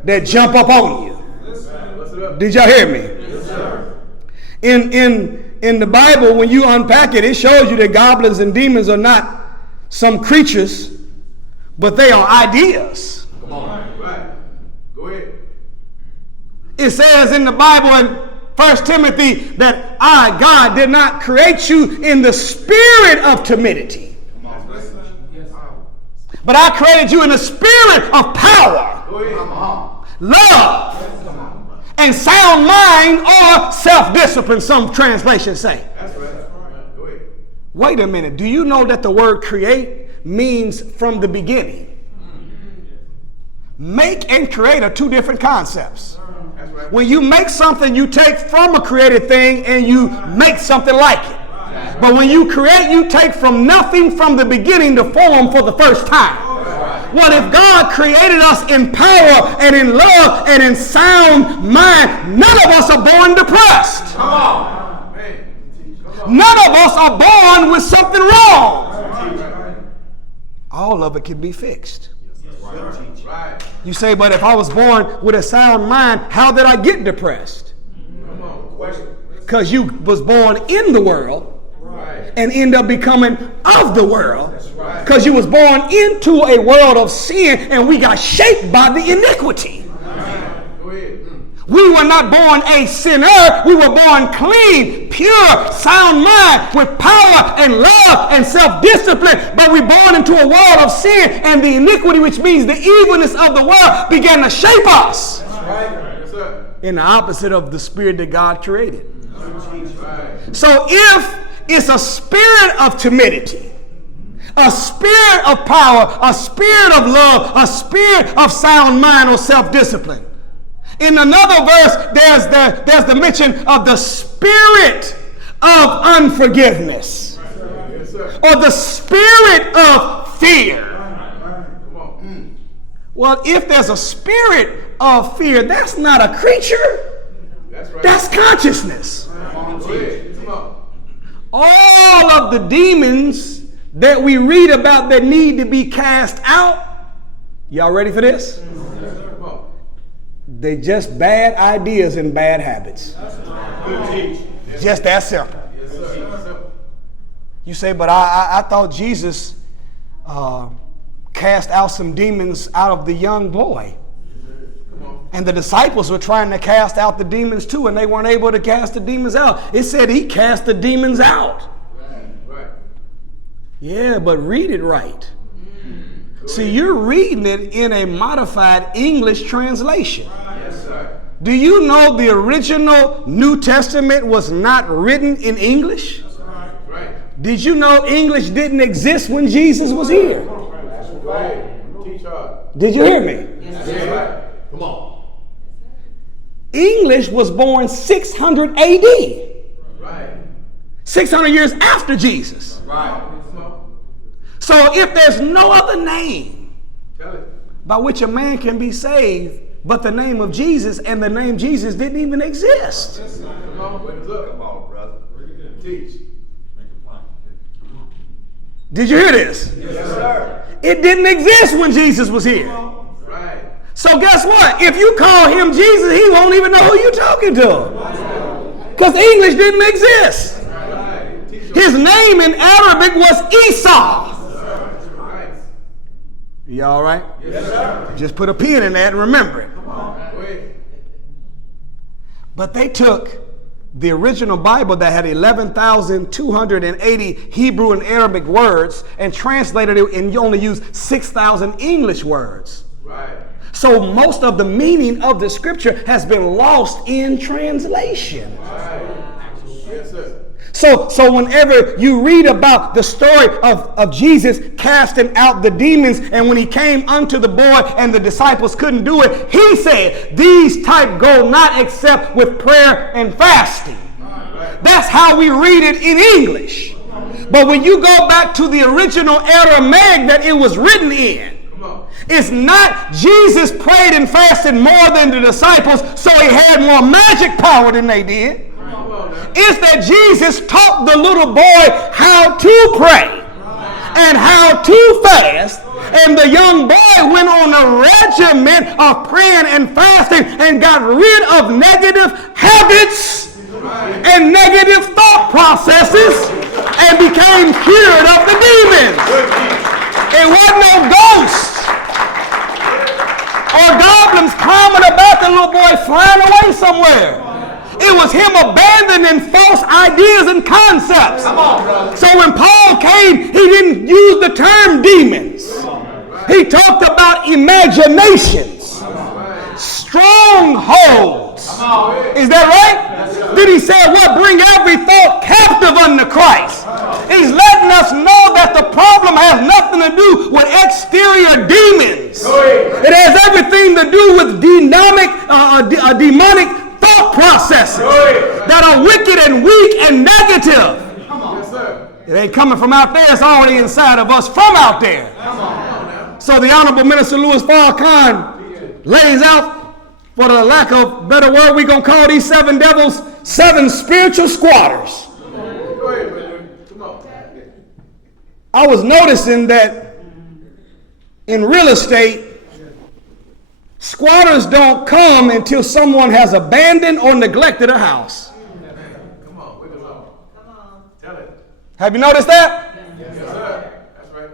that jump up on you. Did y'all hear me? In the Bible, when you unpack it, it shows you that goblins and demons are not some creatures, but they are ideas. Come on. Right. Go ahead. It says in the Bible in 1 Timothy that I, God, did not create you in the spirit of timidity, but I created you in the spirit of power, love, and sound mind, or self-discipline, some translations say. Wait a minute. Do you know that the word create means from the beginning? Make and create are two different concepts. When you make something, you take from a created thing and you make something like it. But when you create, you take from nothing from the beginning to form for the first time. What if God created us in power and in love and in sound mind? None of us are born depressed. None of us are born with something wrong. All of it can be fixed. You say, but if I was born with a sound mind, how did I get depressed? Because you was born in the world and end up becoming of the world, because you was born into a world of sin and we got shaped by the iniquity. We were not born a sinner. We were born clean, pure, sound mind with power and love and self-discipline. But we were born into a world of sin, and the iniquity, which means the evilness of the world, began to shape us in the opposite of the spirit that God created. So if it's a spirit of timidity, a spirit of power, a spirit of love, a spirit of sound mind or self-discipline, in another verse, there's the mention of the spirit of unforgiveness or the spirit of fear. Well, if there's a spirit of fear, that's not a creature. That's consciousness. All of the demons that we read about that need to be cast out, y'all ready for this? They just bad ideas and bad habits. Just that simple. You say, but I thought Jesus cast out some demons out of the young boy. And the disciples were trying to cast out the demons too, and they weren't able to cast the demons out. It said he cast the demons out. Yeah, but read it right. See, you're reading it in a modified English translation. Do you know the original New Testament was not written in English? Did you know English didn't exist when Jesus was here? Did you hear me? Come on. English was born 600 AD. 600 years after Jesus. So if there's no other name Tell it. by which a man can be saved but the name of Jesus, and the name Jesus didn't even exist. Come on, look. Come on, brother. Teach. Did you hear this? Yes, sir. It didn't exist when Jesus was here. Right. So guess what? If you call him Jesus, he won't even know who you're talking to. Because English didn't exist. His name in Arabic was Esau. Right. You all right? Yes, sir. Just put a pin in that and remember it. Come on. Wait. But they took the original Bible that had 11,280 Hebrew and Arabic words and translated it, and you only used 6,000 English words. Right. So most of the meaning of the scripture has been lost in translation. Right. Yes, sir. So whenever you read about the story of Jesus casting out the demons, and when he came unto the boy and the disciples couldn't do it, he said, these type go not except with prayer and fasting. That's how we read it in English. But when you go back to the original Aramaic that it was written in, it's not Jesus prayed and fasted more than the disciples, so he had more magic power than they did. It's that Jesus taught the little boy how to pray and how to fast, and the young boy went on a regimen of praying and fasting and got rid of negative habits and negative thought processes and became cured of the demons. It wasn't no ghosts or goblins climbing about the little boy flying away somewhere. It was him abandoning false ideas and concepts. So when Paul came, he didn't use the term demons. He talked about imaginations, strongholds. Is that right? Then he said, what? Bring every thought captive unto Christ. He's letting us know that the problem has nothing to do with exterior demons. It has everything to do with demonic thought processes that are wicked and weak and negative. Yes, sir. It ain't coming from out there, it's already inside of us from out there. So the Honorable Minister Louis Farrakhan lays out, for the lack of better word, we're going to call these 7 devils 7 spiritual squatters. Go ahead, brother. Come on. I was noticing that in real estate, squatters don't come until someone has abandoned or neglected a house. Come on. Wake us up. Come on. Tell it. Have you noticed that? Yes, sir. That's right.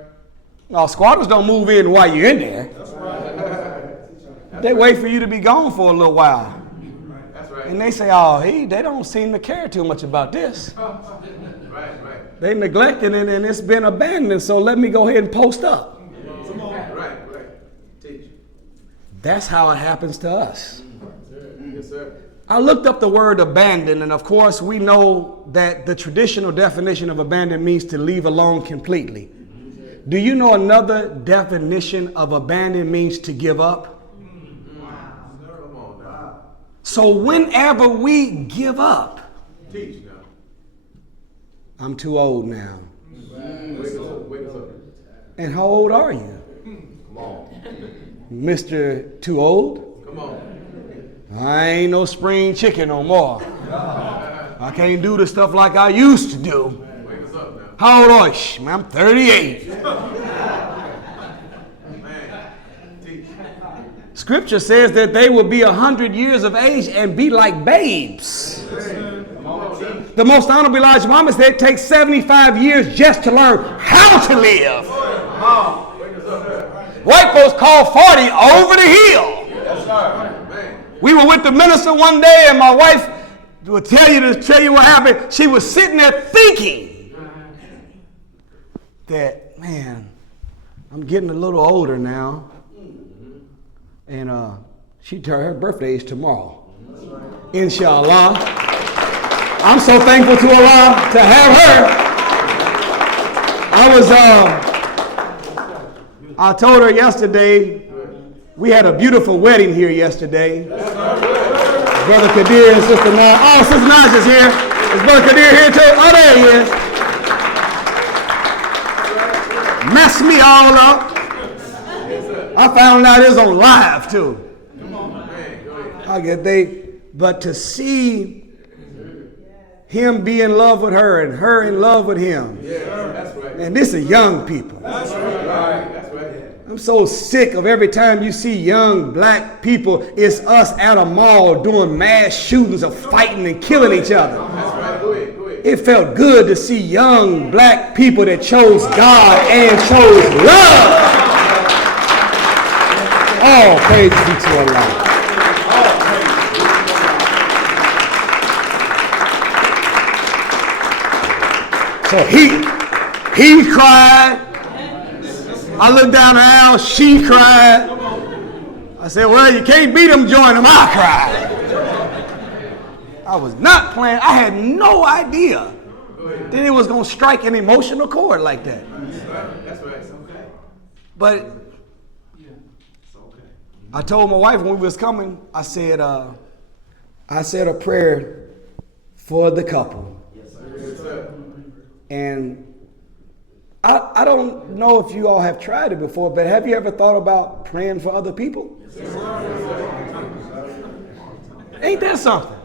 No, squatters don't move in while you're in there. They wait for you to be gone for a little while. That's right. And they say, oh, they don't seem to care too much about this. Right. They neglected it and it's been abandoned, so let me go ahead and post up. Come on. Right. Teach. That's how it happens to us. Yes, sir. I looked up the word abandon, and of course we know that the traditional definition of abandon means to leave alone completely. Do you know another definition of abandon means to give up? So whenever we give up, Teach now. I'm too old now. Wake us up. And how old are you? Come on. Mr. Too Old? Come on. I ain't no spring chicken no more. I can't do the stuff like I used to do. Wake us up now. How old are you? I'm 38. Man. Teach. Scripture says that they will be 100 years of age and be like babes. The most honorable Elijah Muhammad said it takes 75 years just to learn how to live. White folks call 40 over the hill. Yes, sir. Man. We were with the minister one day, and my wife will tell you what happened. She was sitting there thinking that, man, I'm getting a little older now. And her birthday is tomorrow. Inshallah. I'm so thankful to Allah to have her. I told her yesterday, we had a beautiful wedding here yesterday. Brother Kadir and Sister Naj. Oh, Sister Naj is here. Is Brother Kadir here too? Oh, there he is. Messed me all up. I found out it was on live too. But to see him be in love with her and her in love with him. And this is young people. I'm so sick of every time you see young black people, it's us at a mall doing mass shootings of fighting and killing each other. It felt good to see young black people that chose God and chose love. All praise be to Allah. So he cried. I looked down the aisle, she cried. I said, well, you can't beat them, join them. I cried. I was not playing. I had no idea that it was going to strike an emotional chord like that. That's right. It's okay. But I told my wife when we was coming, I said a prayer for the couple. Yes, sir. And I don't know if you all have tried it before, but have you ever thought about praying for other people? Ain't that something?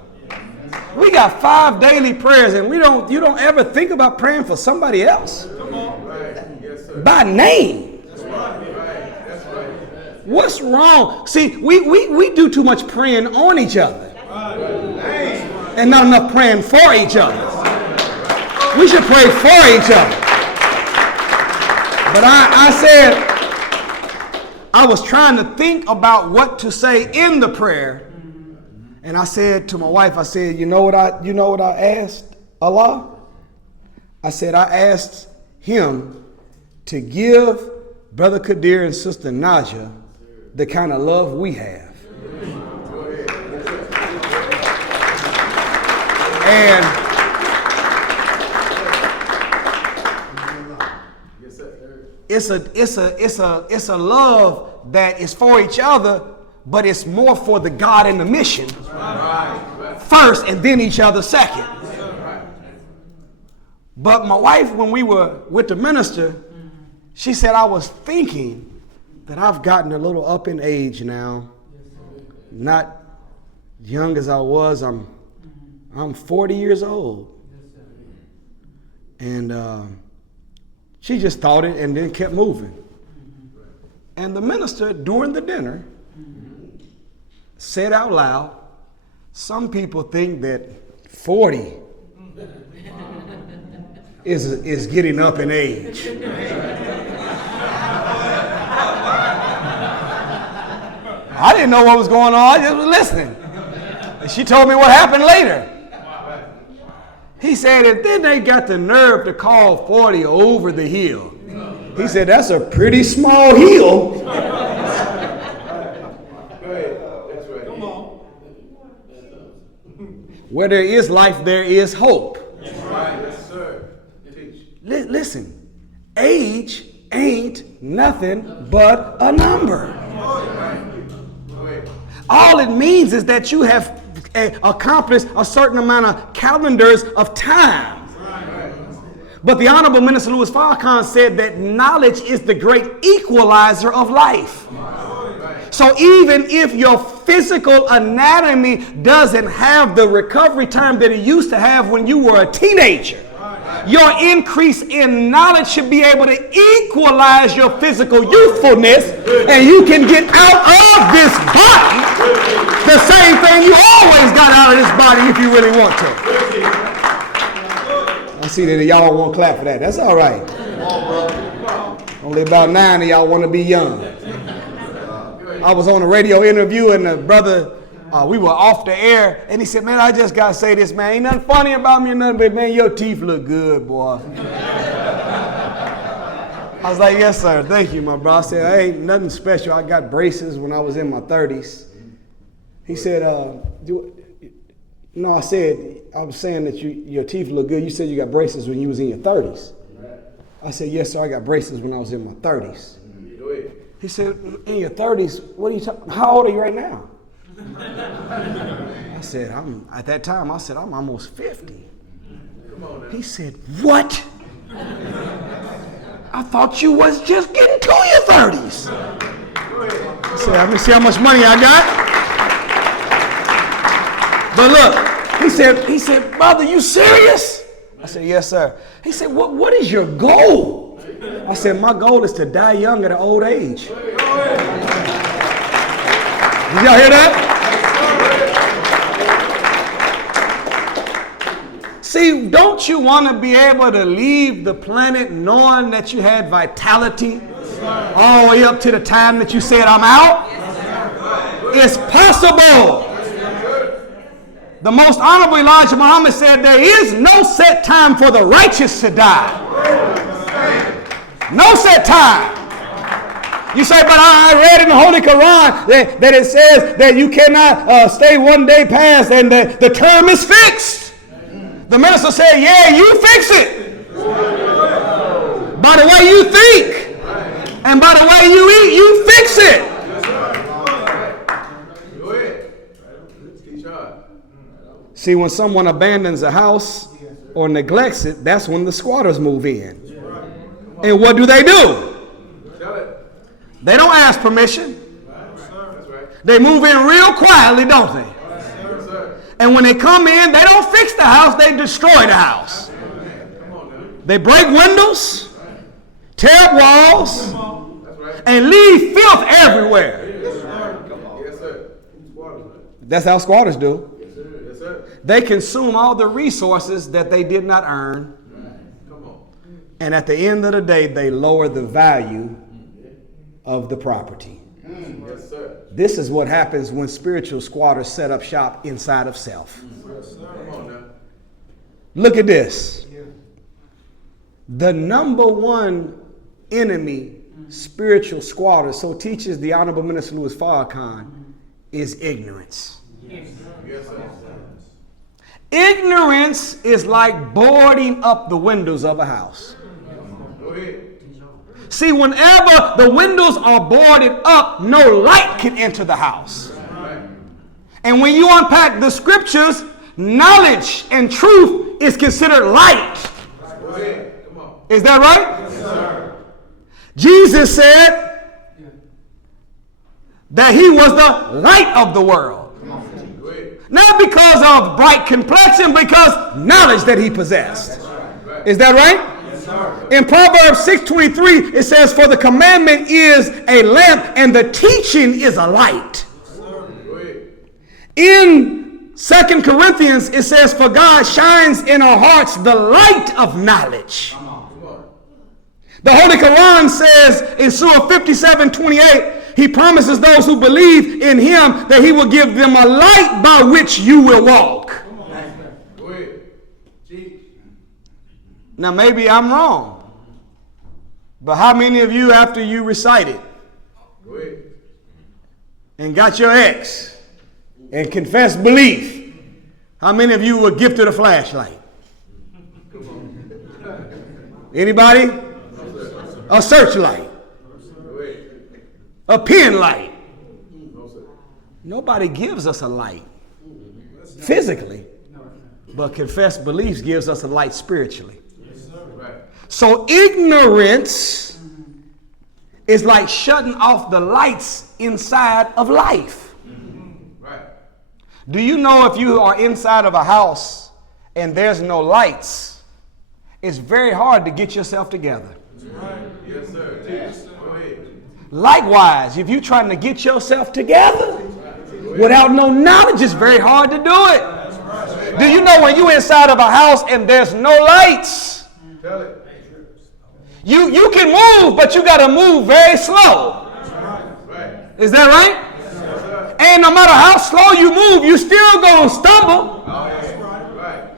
We got 5 daily prayers, and you don't ever think about praying for somebody else by name. What's wrong? See, we do too much praying on each other and not enough praying for each other. We should pray for each other. But I said, I was trying to think about what to say in the prayer. And I said to my wife, I said, you know what I asked Allah? I said, I asked him to give Brother Kadir and Sister Naja the kind of love we have. And it's a love that is for each other, but it's more for the God and the mission first, and then each other second. But my wife, when we were with the minister, she said, I was thinking that I've gotten a little up in age now. Not young as I was. I'm 40 years old. And she just thought it and then kept moving. And the minister, during the dinner, said out loud, some people think that 40 is getting up in age. I didn't know what was going on. I just was listening. And she told me what happened later. He said, and then they got the nerve to call 40 over the hill. He said, that's a pretty small hill. Where there is life, there is hope. Yes, sir. Listen, age ain't nothing but a number. All it means is that you have accomplished a certain amount of calendars of time. But the Honorable Minister Louis Farrakhan said that knowledge is the great equalizer of life. So even if your physical anatomy doesn't have the recovery time that it used to have when you were a teenager, your increase in knowledge should be able to equalize your physical youthfulness, and you can get out of this body the same thing you always got out of this body if you really want to. I see that y'all won't clap for that. That's all right. Only about 9 of y'all want to be young. I was on a radio interview, and the brother, we were off the air, and he said, man, I just got to say this, man. Ain't nothing funny about me or nothing, but, man, your teeth look good, boy. I was like, yes, sir. Thank you, my bro. I said, I ain't nothing special. I got braces when I was in my 30s. He said, no, I was saying that your teeth look good. You said you got braces when you was in your 30s. I said, yes, sir. I got braces when I was in my 30s. He said, in your 30s, what are you talking? How old are you right now? I said, at that time, I said, I'm almost 50. He said, what? I thought you was just getting to your 30s. I said, let me see how much money I got. But look, he said, brother, you serious? I said, yes, sir. He said, what is your goal? I said, my goal is to die young at an old age. Did y'all hear that? See, don't you want to be able to leave the planet knowing that you had vitality all the way up to the time that you said, I'm out? It's possible. The most honorable Elijah Muhammad said there is no set time for the righteous to die. No set time. You say, but I read in the Holy Quran that it says that you cannot stay one day past and the term is fixed. The minister said, yeah, you fix it. By the way you think and by the way you eat, you fix it. See, when someone abandons a house or neglects it, that's when the squatters move in. And what do? They don't ask permission. They move in real quietly, don't they? And when they come in, they don't fix the house, they destroy the house. They break windows, tear up walls, and leave filth everywhere. That's how squatters do. They consume all the resources that they did not earn. And at the end of the day, they lower the value of the property. Yes, sir. This is what happens when spiritual squatters set up shop inside of self. Yes, look at this. The number one enemy spiritual squatters, so teaches the Honorable Minister Louis Farrakhan, is ignorance. Yes, sir. Ignorance is like boarding up the windows of a house. Go ahead. See, whenever the windows are boarded up, no light can enter the house. And when you unpack the scriptures, knowledge and truth is considered light. Is that right? Yes, sir. Jesus said that he was the light of the world. Not because of bright complexion, because knowledge that he possessed. Is that right? In Proverbs 6:23, it says, for the commandment is a lamp and the teaching is a light. In 2 Corinthians, it says, for God shines in our hearts the light of knowledge. The Holy Quran says in Surah 57:28, he promises those who believe in him that he will give them a light by which you will walk. Now, maybe I'm wrong, but how many of you, after you recited and got your X and confessed belief, how many of you were gifted a flashlight? Anybody? A searchlight? A pen light? Nobody gives us a light physically, but confessed beliefs gives us a light spiritually. So ignorance is like shutting off the lights inside of life. Do you know if you are inside of a house and there's no lights, it's very hard to get yourself together. Yes, sir. Likewise, if you're trying to get yourself together without no knowledge, it's very hard to do it. Do you know when you're inside of a house and there's no lights, you can move, but you got to move very slow. Is that right? And no matter how slow you move, you still going to stumble.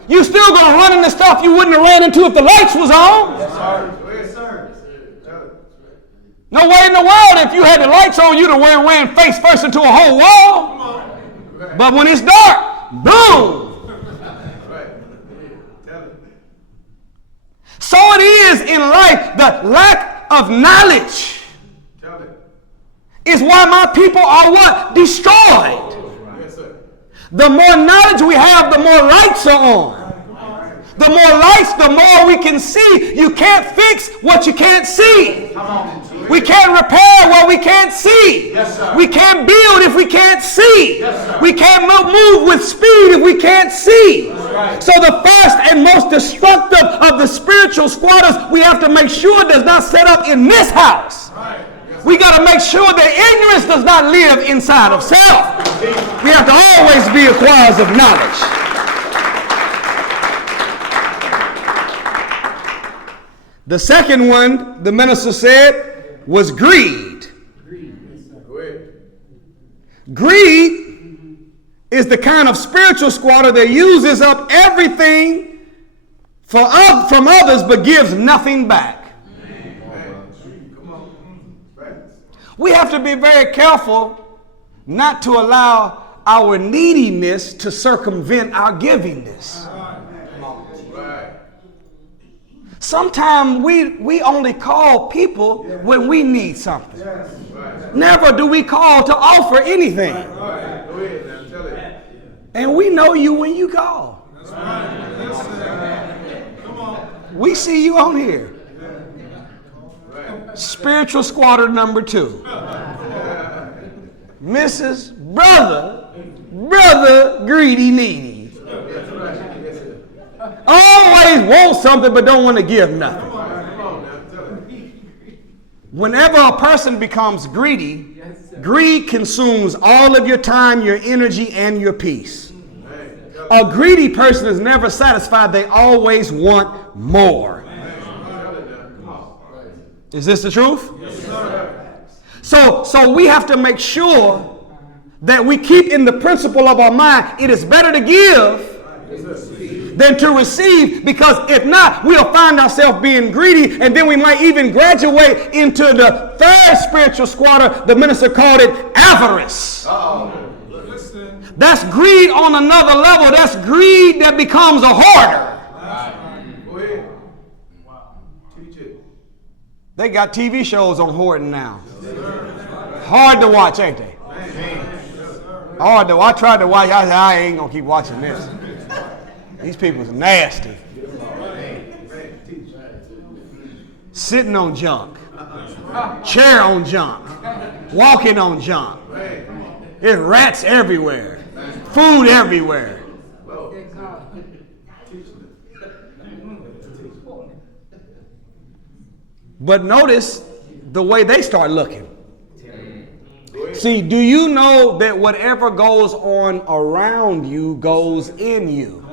You still going to run into stuff you wouldn't have ran into if the lights was on. No way in the world if you had the lights on, you'd have ran face first into a whole wall. But when it's dark, boom. So it is in life. The lack of knowledge is why my people are what? Destroyed. The more knowledge we have, the more lights are on. The more lights, the more we can see. You can't fix what you can't see. We can't repair what we can't see. We can't build if we can't see. We can't move with speed if we can't see. So the first and most destructive of the spiritual squatters we have to make sure does not set up in this house. We got to make sure that ignorance does not live inside of self. We have to always be acquirers of knowledge. The second one, the minister said, was greed. Greed is the kind of spiritual squatter that uses up everything from others but gives nothing back. We have to be very careful not to allow our neediness to circumvent our givingness. Sometimes we only call people when we need something. Never do we call to offer anything. And we know you when you call. We see you on here. Spiritual squatter number 2. Mrs. Brother greedy needy. Always want something but don't want to give nothing. Whenever a person becomes greedy, greed consumes all of your time, your energy, and your peace. A greedy person is never satisfied. They always want more. Is this the truth? So we have to make sure that we keep in the principle of our mind, it is better to give than to receive, because if not, we'll find ourselves being greedy, and then we might even graduate into the third spiritual squatter. The minister called it avarice. That's greed on another level. That's greed that becomes a hoarder. They got TV shows on hoarding now. Hard to watch, ain't they? Hard to. I tried to watch. I said, I ain't gonna keep watching this. These people's nasty. Sitting on junk. Chair on junk. Walking on junk. There's rats everywhere. Food everywhere. But notice the way they start looking. See, do you know that whatever goes on around you goes in you?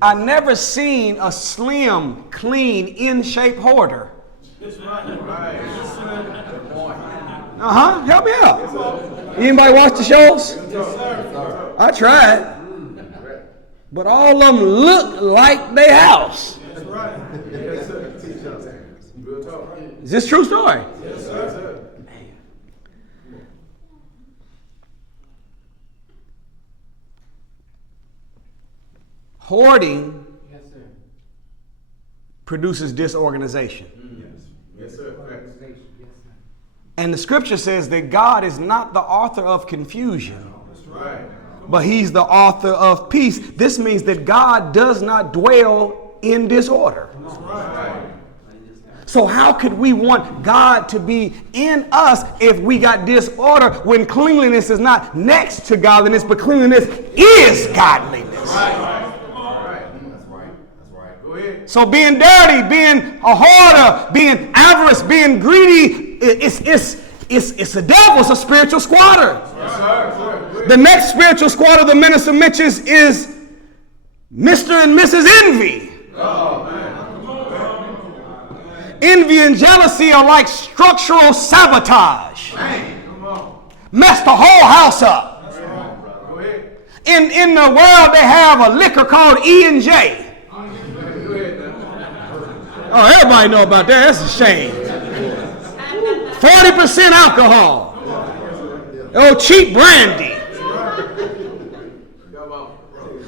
I never seen a slim, clean, in-shape hoarder. Help me out. Anybody watch the shows? I tried. But all of them look like their house. Is this a true story? Yes, sir. Hoarding produces disorganization. Yes, sir. And the scripture says that God is not the author of confusion, but he's the author of peace. This means that God does not dwell in disorder. So how could we want God to be in us if we got disorder when cleanliness is not next to godliness, but cleanliness is godliness? So being dirty, being a hoarder, being avarice, being greedy, it's a devil. It's a spiritual squatter. The next spiritual squatter the minister mentions is Mr. and Mrs. Envy. Envy and jealousy are like structural sabotage. Mess the whole house up. In the world, they have a liquor called E&J. Oh, everybody know about that. That's a shame. 40% alcohol. Oh, cheap brandy.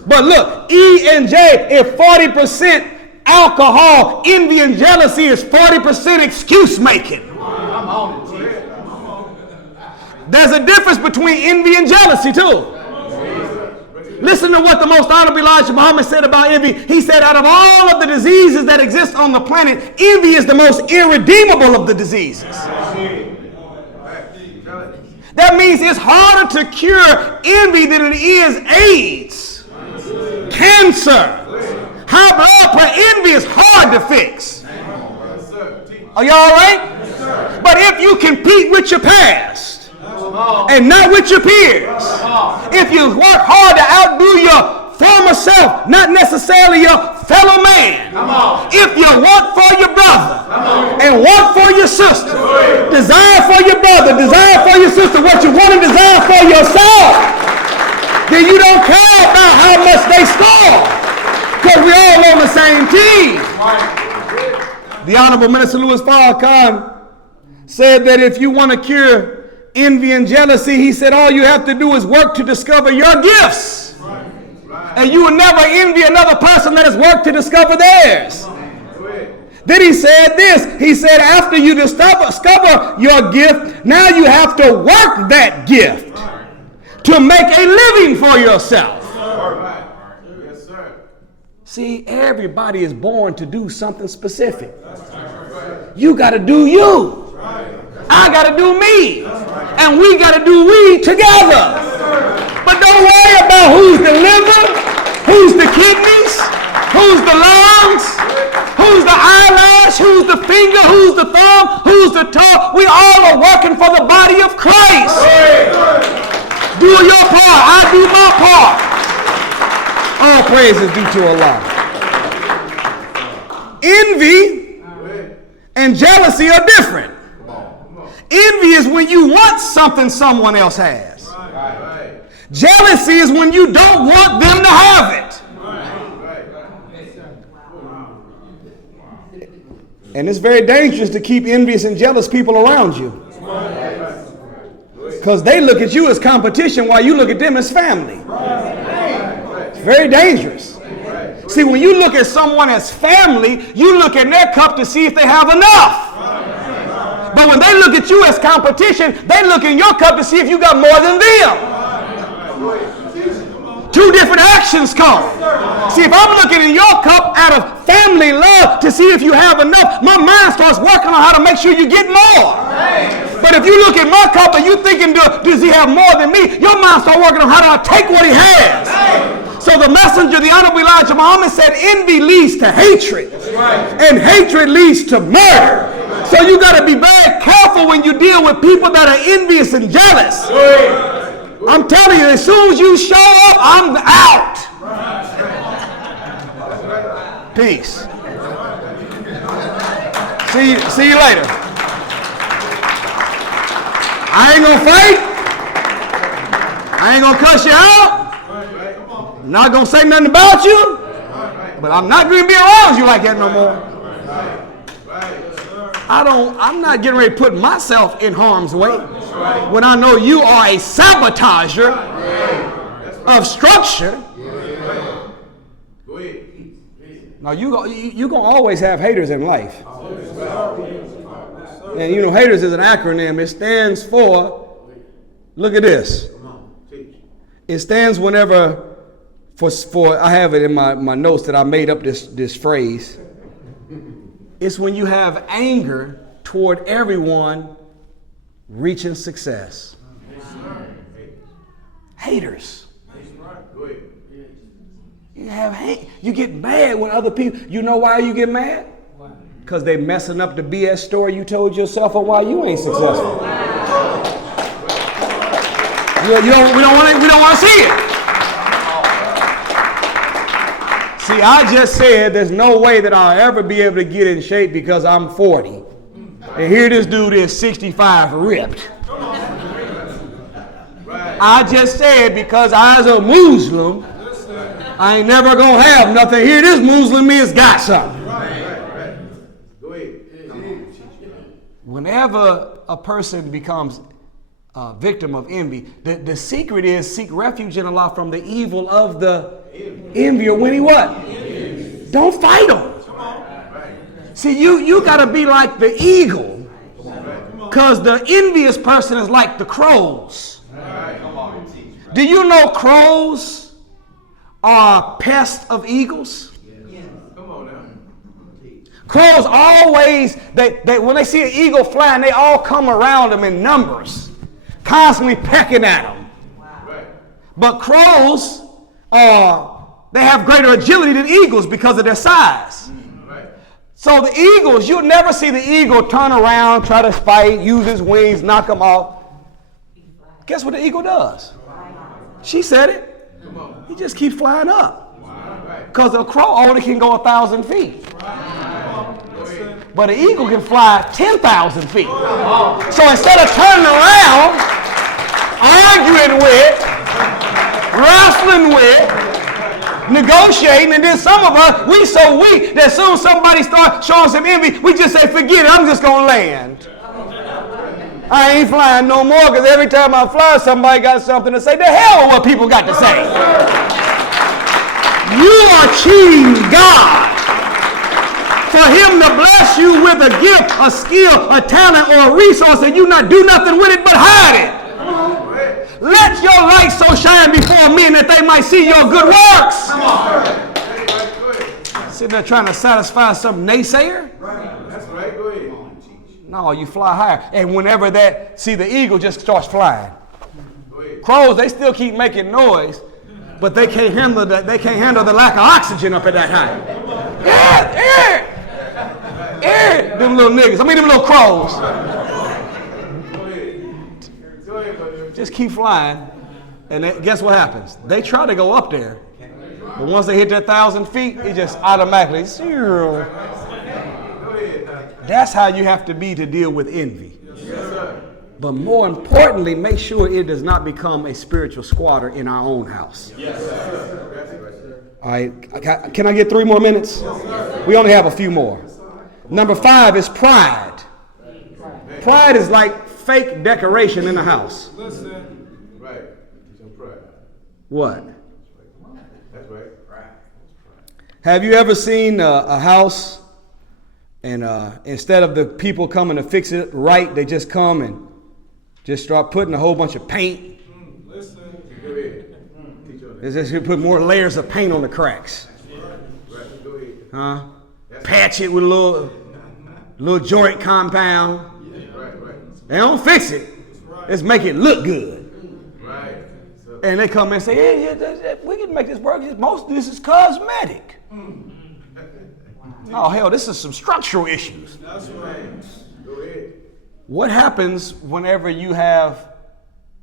But look, E&J is 40% alcohol. Envy and jealousy is 40% excuse making. There's a difference between envy and jealousy too. Listen to what the most honorable Elijah Muhammad said about envy. He said, out of all of the diseases that exist on the planet, envy is the most irredeemable of the diseases. That means it's harder to cure envy than it is AIDS, cancer. High blood pressure. Envy is hard to fix. Are y'all all right? But if you compete with your past and not with your peers, if you work hard to outdo your former self, not necessarily your fellow man, if you want for your brother and want for your sister, desire for your brother, desire for your sister what you want to desire for yourself, then you don't care about how much they score, because we're all on the same team. The Honorable Minister Louis Farrakhan said that if you want to cure envy and jealousy, he said all you have to do is work to discover your gifts. And you will never envy another person that has worked to discover theirs. Then he said this. He said after you discover your gift, now you have to work that gift to make a living for yourself. See, everybody is born to do something specific. You got to do you. I got to do me. And we got to do we together. But don't worry about who's the liver, who's the kidneys, who's the lungs, who's the eyelash, who's the finger, who's the thumb, who's the toe. We all are working for the body of Christ. Do your part. I do my part. All praise is due to Allah. Envy and jealousy are different. Envy is when you want something someone else has. Jealousy is when you don't want them to have it. And it's very dangerous to keep envious and jealous people around you, because they look at you as competition while you look at them as family. It's very dangerous. See, when you look at someone as family, you look in their cup to see if they have enough. But when they look at you as competition, they look in your cup to see if you got more than them. Two different actions come. See, if I'm looking in your cup out of family love to see if you have enough, my mind starts working on how to make sure you get more. But if you look at my cup and you thinking, does he have more than me? Your mind starts working on how do I take what he has. So the messenger, the Honorable Elijah Muhammad, said envy leads to hatred. And hatred leads to murder. So you got to be very careful when you deal with people that are envious and jealous. I'm telling you, as soon as you show up, I'm out. Peace. See you later. I ain't gonna fight. I ain't gonna cuss you out. I'm not gonna say nothing about you. But I'm not gonna be around you like that no more. I'm not getting ready to put myself in harm's way when I know you are a sabotager of structure. Now you're going to always have haters in life. And you know, haters is an acronym. It stands for, look at this. It stands whenever, for I have it in my notes that I made up this phrase. It's when you have anger toward everyone reaching success. Haters. You get mad when other people, you know why you get mad? Because they messing up the BS story you told yourself of why you ain't successful. We don't want to see it. See, I just said there's no way that I'll ever be able to get in shape because I'm 40. And here this dude is 65 ripped. I just said because I was a Muslim, I ain't never going to have nothing. Here this Muslim is got something. Whenever a person becomes a victim of envy, the secret is seek refuge in Allah from the evil of the envier when he what? Don't fight him. See, you got to be like the eagle, because the envious person is like the crows. Do you know crows are pests of eagles? Come on now. Crows always, they when they see an eagle flying, they all come around them in numbers, constantly pecking at them. Right. But crows, they have greater agility than eagles because of their size. Right. So the eagles, you'll never see the eagle turn around, try to fight, use his wings, knock them off. Guess what the eagle does? She said it. He just keeps flying up. Because a crow only can go 1,000 feet. But an eagle can fly 10,000 feet. So instead of turning around, arguing with, wrestling with, negotiating, and then some of us, we so weak that as soon as somebody starts showing some envy, we just say, forget it, I'm just going to land. I ain't flying no more because every time I fly, somebody got something to say. The hell with what people got to say. You are cheating God for him to bless you with a gift, a skill, a talent, or a resource, and you not do nothing with it but hide it. Let your light so shine before men that they might see your good works. Sitting there trying to satisfy some naysayer? That's right. Go ahead. No, you fly higher. And whenever the eagle just starts flying. Crows, they still keep making noise, but they can't handle the lack of oxygen up at that height. Them little niggas. I mean them little crows. Just keep flying. And guess what happens? They try to go up there. But once they hit that 1,000 feet, it just automatically zero. That's how you have to be to deal with envy. But more importantly, make sure it does not become a spiritual squatter in our own house. All right, can I get 3 more minutes? We only have a few more. Number 5 is pride. Pride is like fake decoration in the house. Right. What? That's right. Have you ever seen a house and instead of the people coming to fix it right, they just come and just start putting a whole bunch of paint? They just put more layers of paint on the cracks. Huh? Patch it with a little joint compound. They don't fix it. Just make it look good. And they come in and say, yeah, we can make this work. Most of this is cosmetic. Oh, hell, this is some structural issues. That's right. Go ahead. What happens whenever you have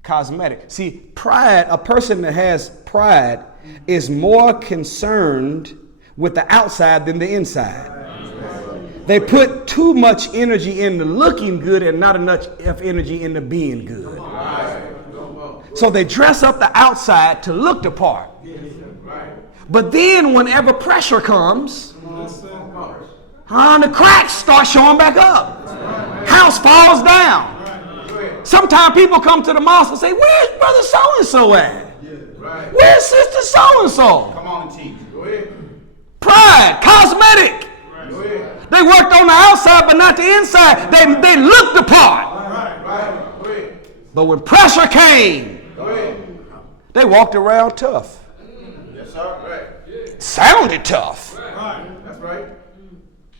cosmetic? See, pride, a person that has pride is more concerned with the outside than the inside. They put too much energy into looking good and not enough energy into being good. So they dress up the outside to look the part. But then whenever pressure comes, the cracks start showing back up. House falls down. Sometimes people come to the mosque and say, where's brother so-and-so at? Where's sister so-and-so? Come on and teach. Go ahead. Pride, cosmetic. They worked on the outside but not the inside. They looked the part. Right. Go ahead. But when pressure came, Go ahead. they walked around tough. Yes, sir. Right. Sounded tough. That's right.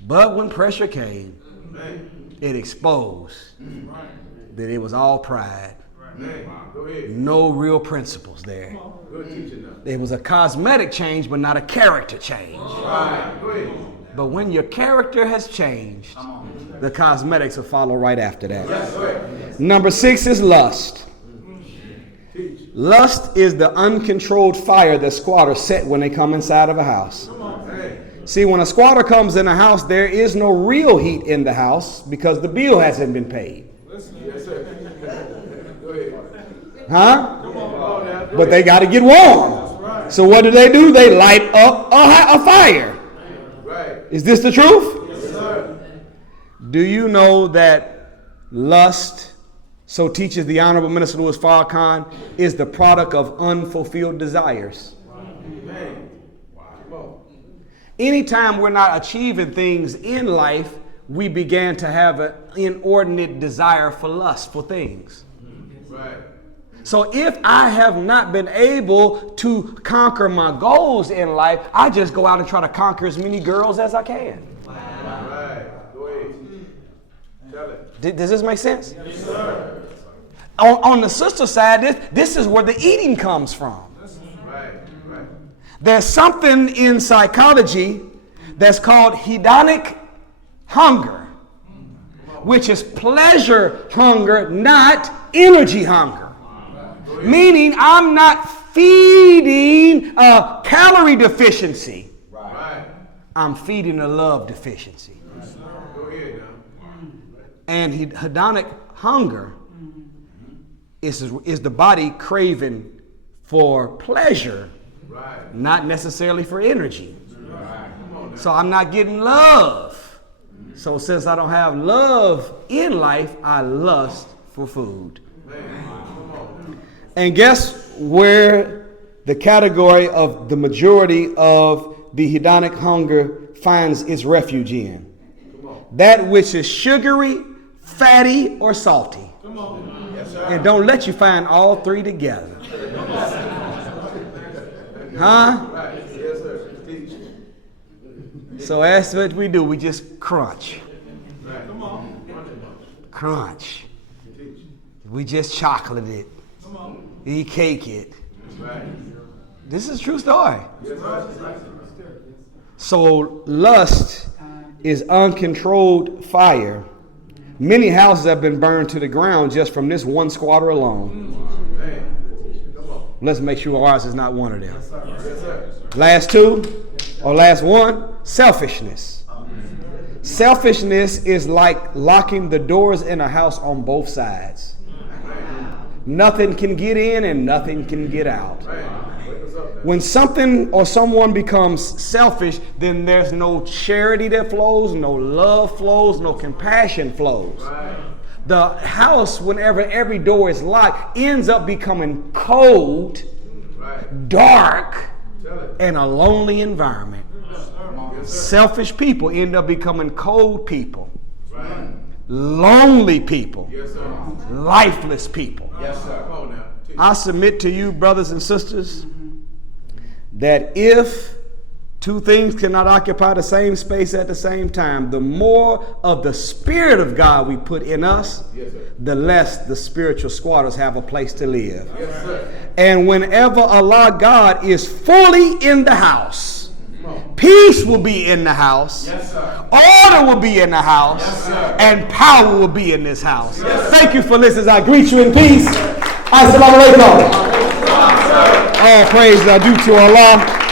But when pressure came, Man. it exposed that it was all pride. Man. Go ahead. No real principles there. Good teaching now. It was a cosmetic change, but not a character change. Right. Go ahead. But when your character has changed, the cosmetics will follow right after that. Yes, go ahead. Number 6 is lust. Lust is the uncontrolled fire that squatters set when they come inside of a house. See, when a squatter comes in a house, there is no real heat in the house because the bill hasn't been paid. Yes, sir. Go ahead. Huh? But they got to get warm. So what do? They light up a fire. Right. Is this the truth? Yes, sir. Do you know that lust, so teaches the Honorable Minister Louis Farrakhan, is the product of unfulfilled desires? Man. Wow. Anytime we're not achieving things in life, we began to have an inordinate desire for lust, for things. Right. So if I have not been able to conquer my goals in life, I just go out and try to conquer as many girls as I can. Right. Go ahead. Tell it. Does this make sense? Yes, sir. On the sister side, this is where the eating comes from. Right. Right. There's something in psychology that's called hedonic hunger, which is pleasure hunger, not energy hunger. Meaning I'm not feeding a calorie deficiency. Right. I'm feeding a love deficiency. Go ahead now. And hedonic hunger is the body craving for pleasure, Right. not necessarily for energy. So I'm not getting love. So since I don't have love in life, I lust for food. And guess where the category of the majority of the hedonic hunger finds its refuge in? That which is sugary, fatty, or salty. Yes, sir. And don't let you find all three together. Huh? Right. Yes, sir. Teach. So that's what we do. We just crunch. Right. Come on. Crunch. Teach. We just chocolate it. Come on. We cake it. Right. This is a true story. Yes, sir. So lust is uncontrolled fire. Many houses have been burned to the ground just from this one squatter alone. Man. Come on. Let's make sure ours is not one of them. Yes, sir. Last two, or last one, selfishness. Selfishness is like locking the doors in a house on both sides. Nothing can get in and nothing can get out. When something or someone becomes selfish, then there's no charity that flows, no love flows, no compassion flows. The house, whenever every door is locked, ends up becoming cold, dark, and a lonely environment. Selfish people end up becoming cold people, lonely people, lifeless people. Yes, sir. Come on now. Teach. I submit to you, brothers and sisters, that if two things cannot occupy the same space at the same time, the more of the Spirit of God we put in us, Yes, sir. the less the spiritual squatters have a place to live. Yes, sir. And whenever Allah God is fully in the house, peace will be in the house, Yes, sir. order will be in the house, Yes, sir. and power will be in this house. Yes, sir. Thank you for listening. I greet you in peace. Assalamu alaikum. All praise are due to Allah.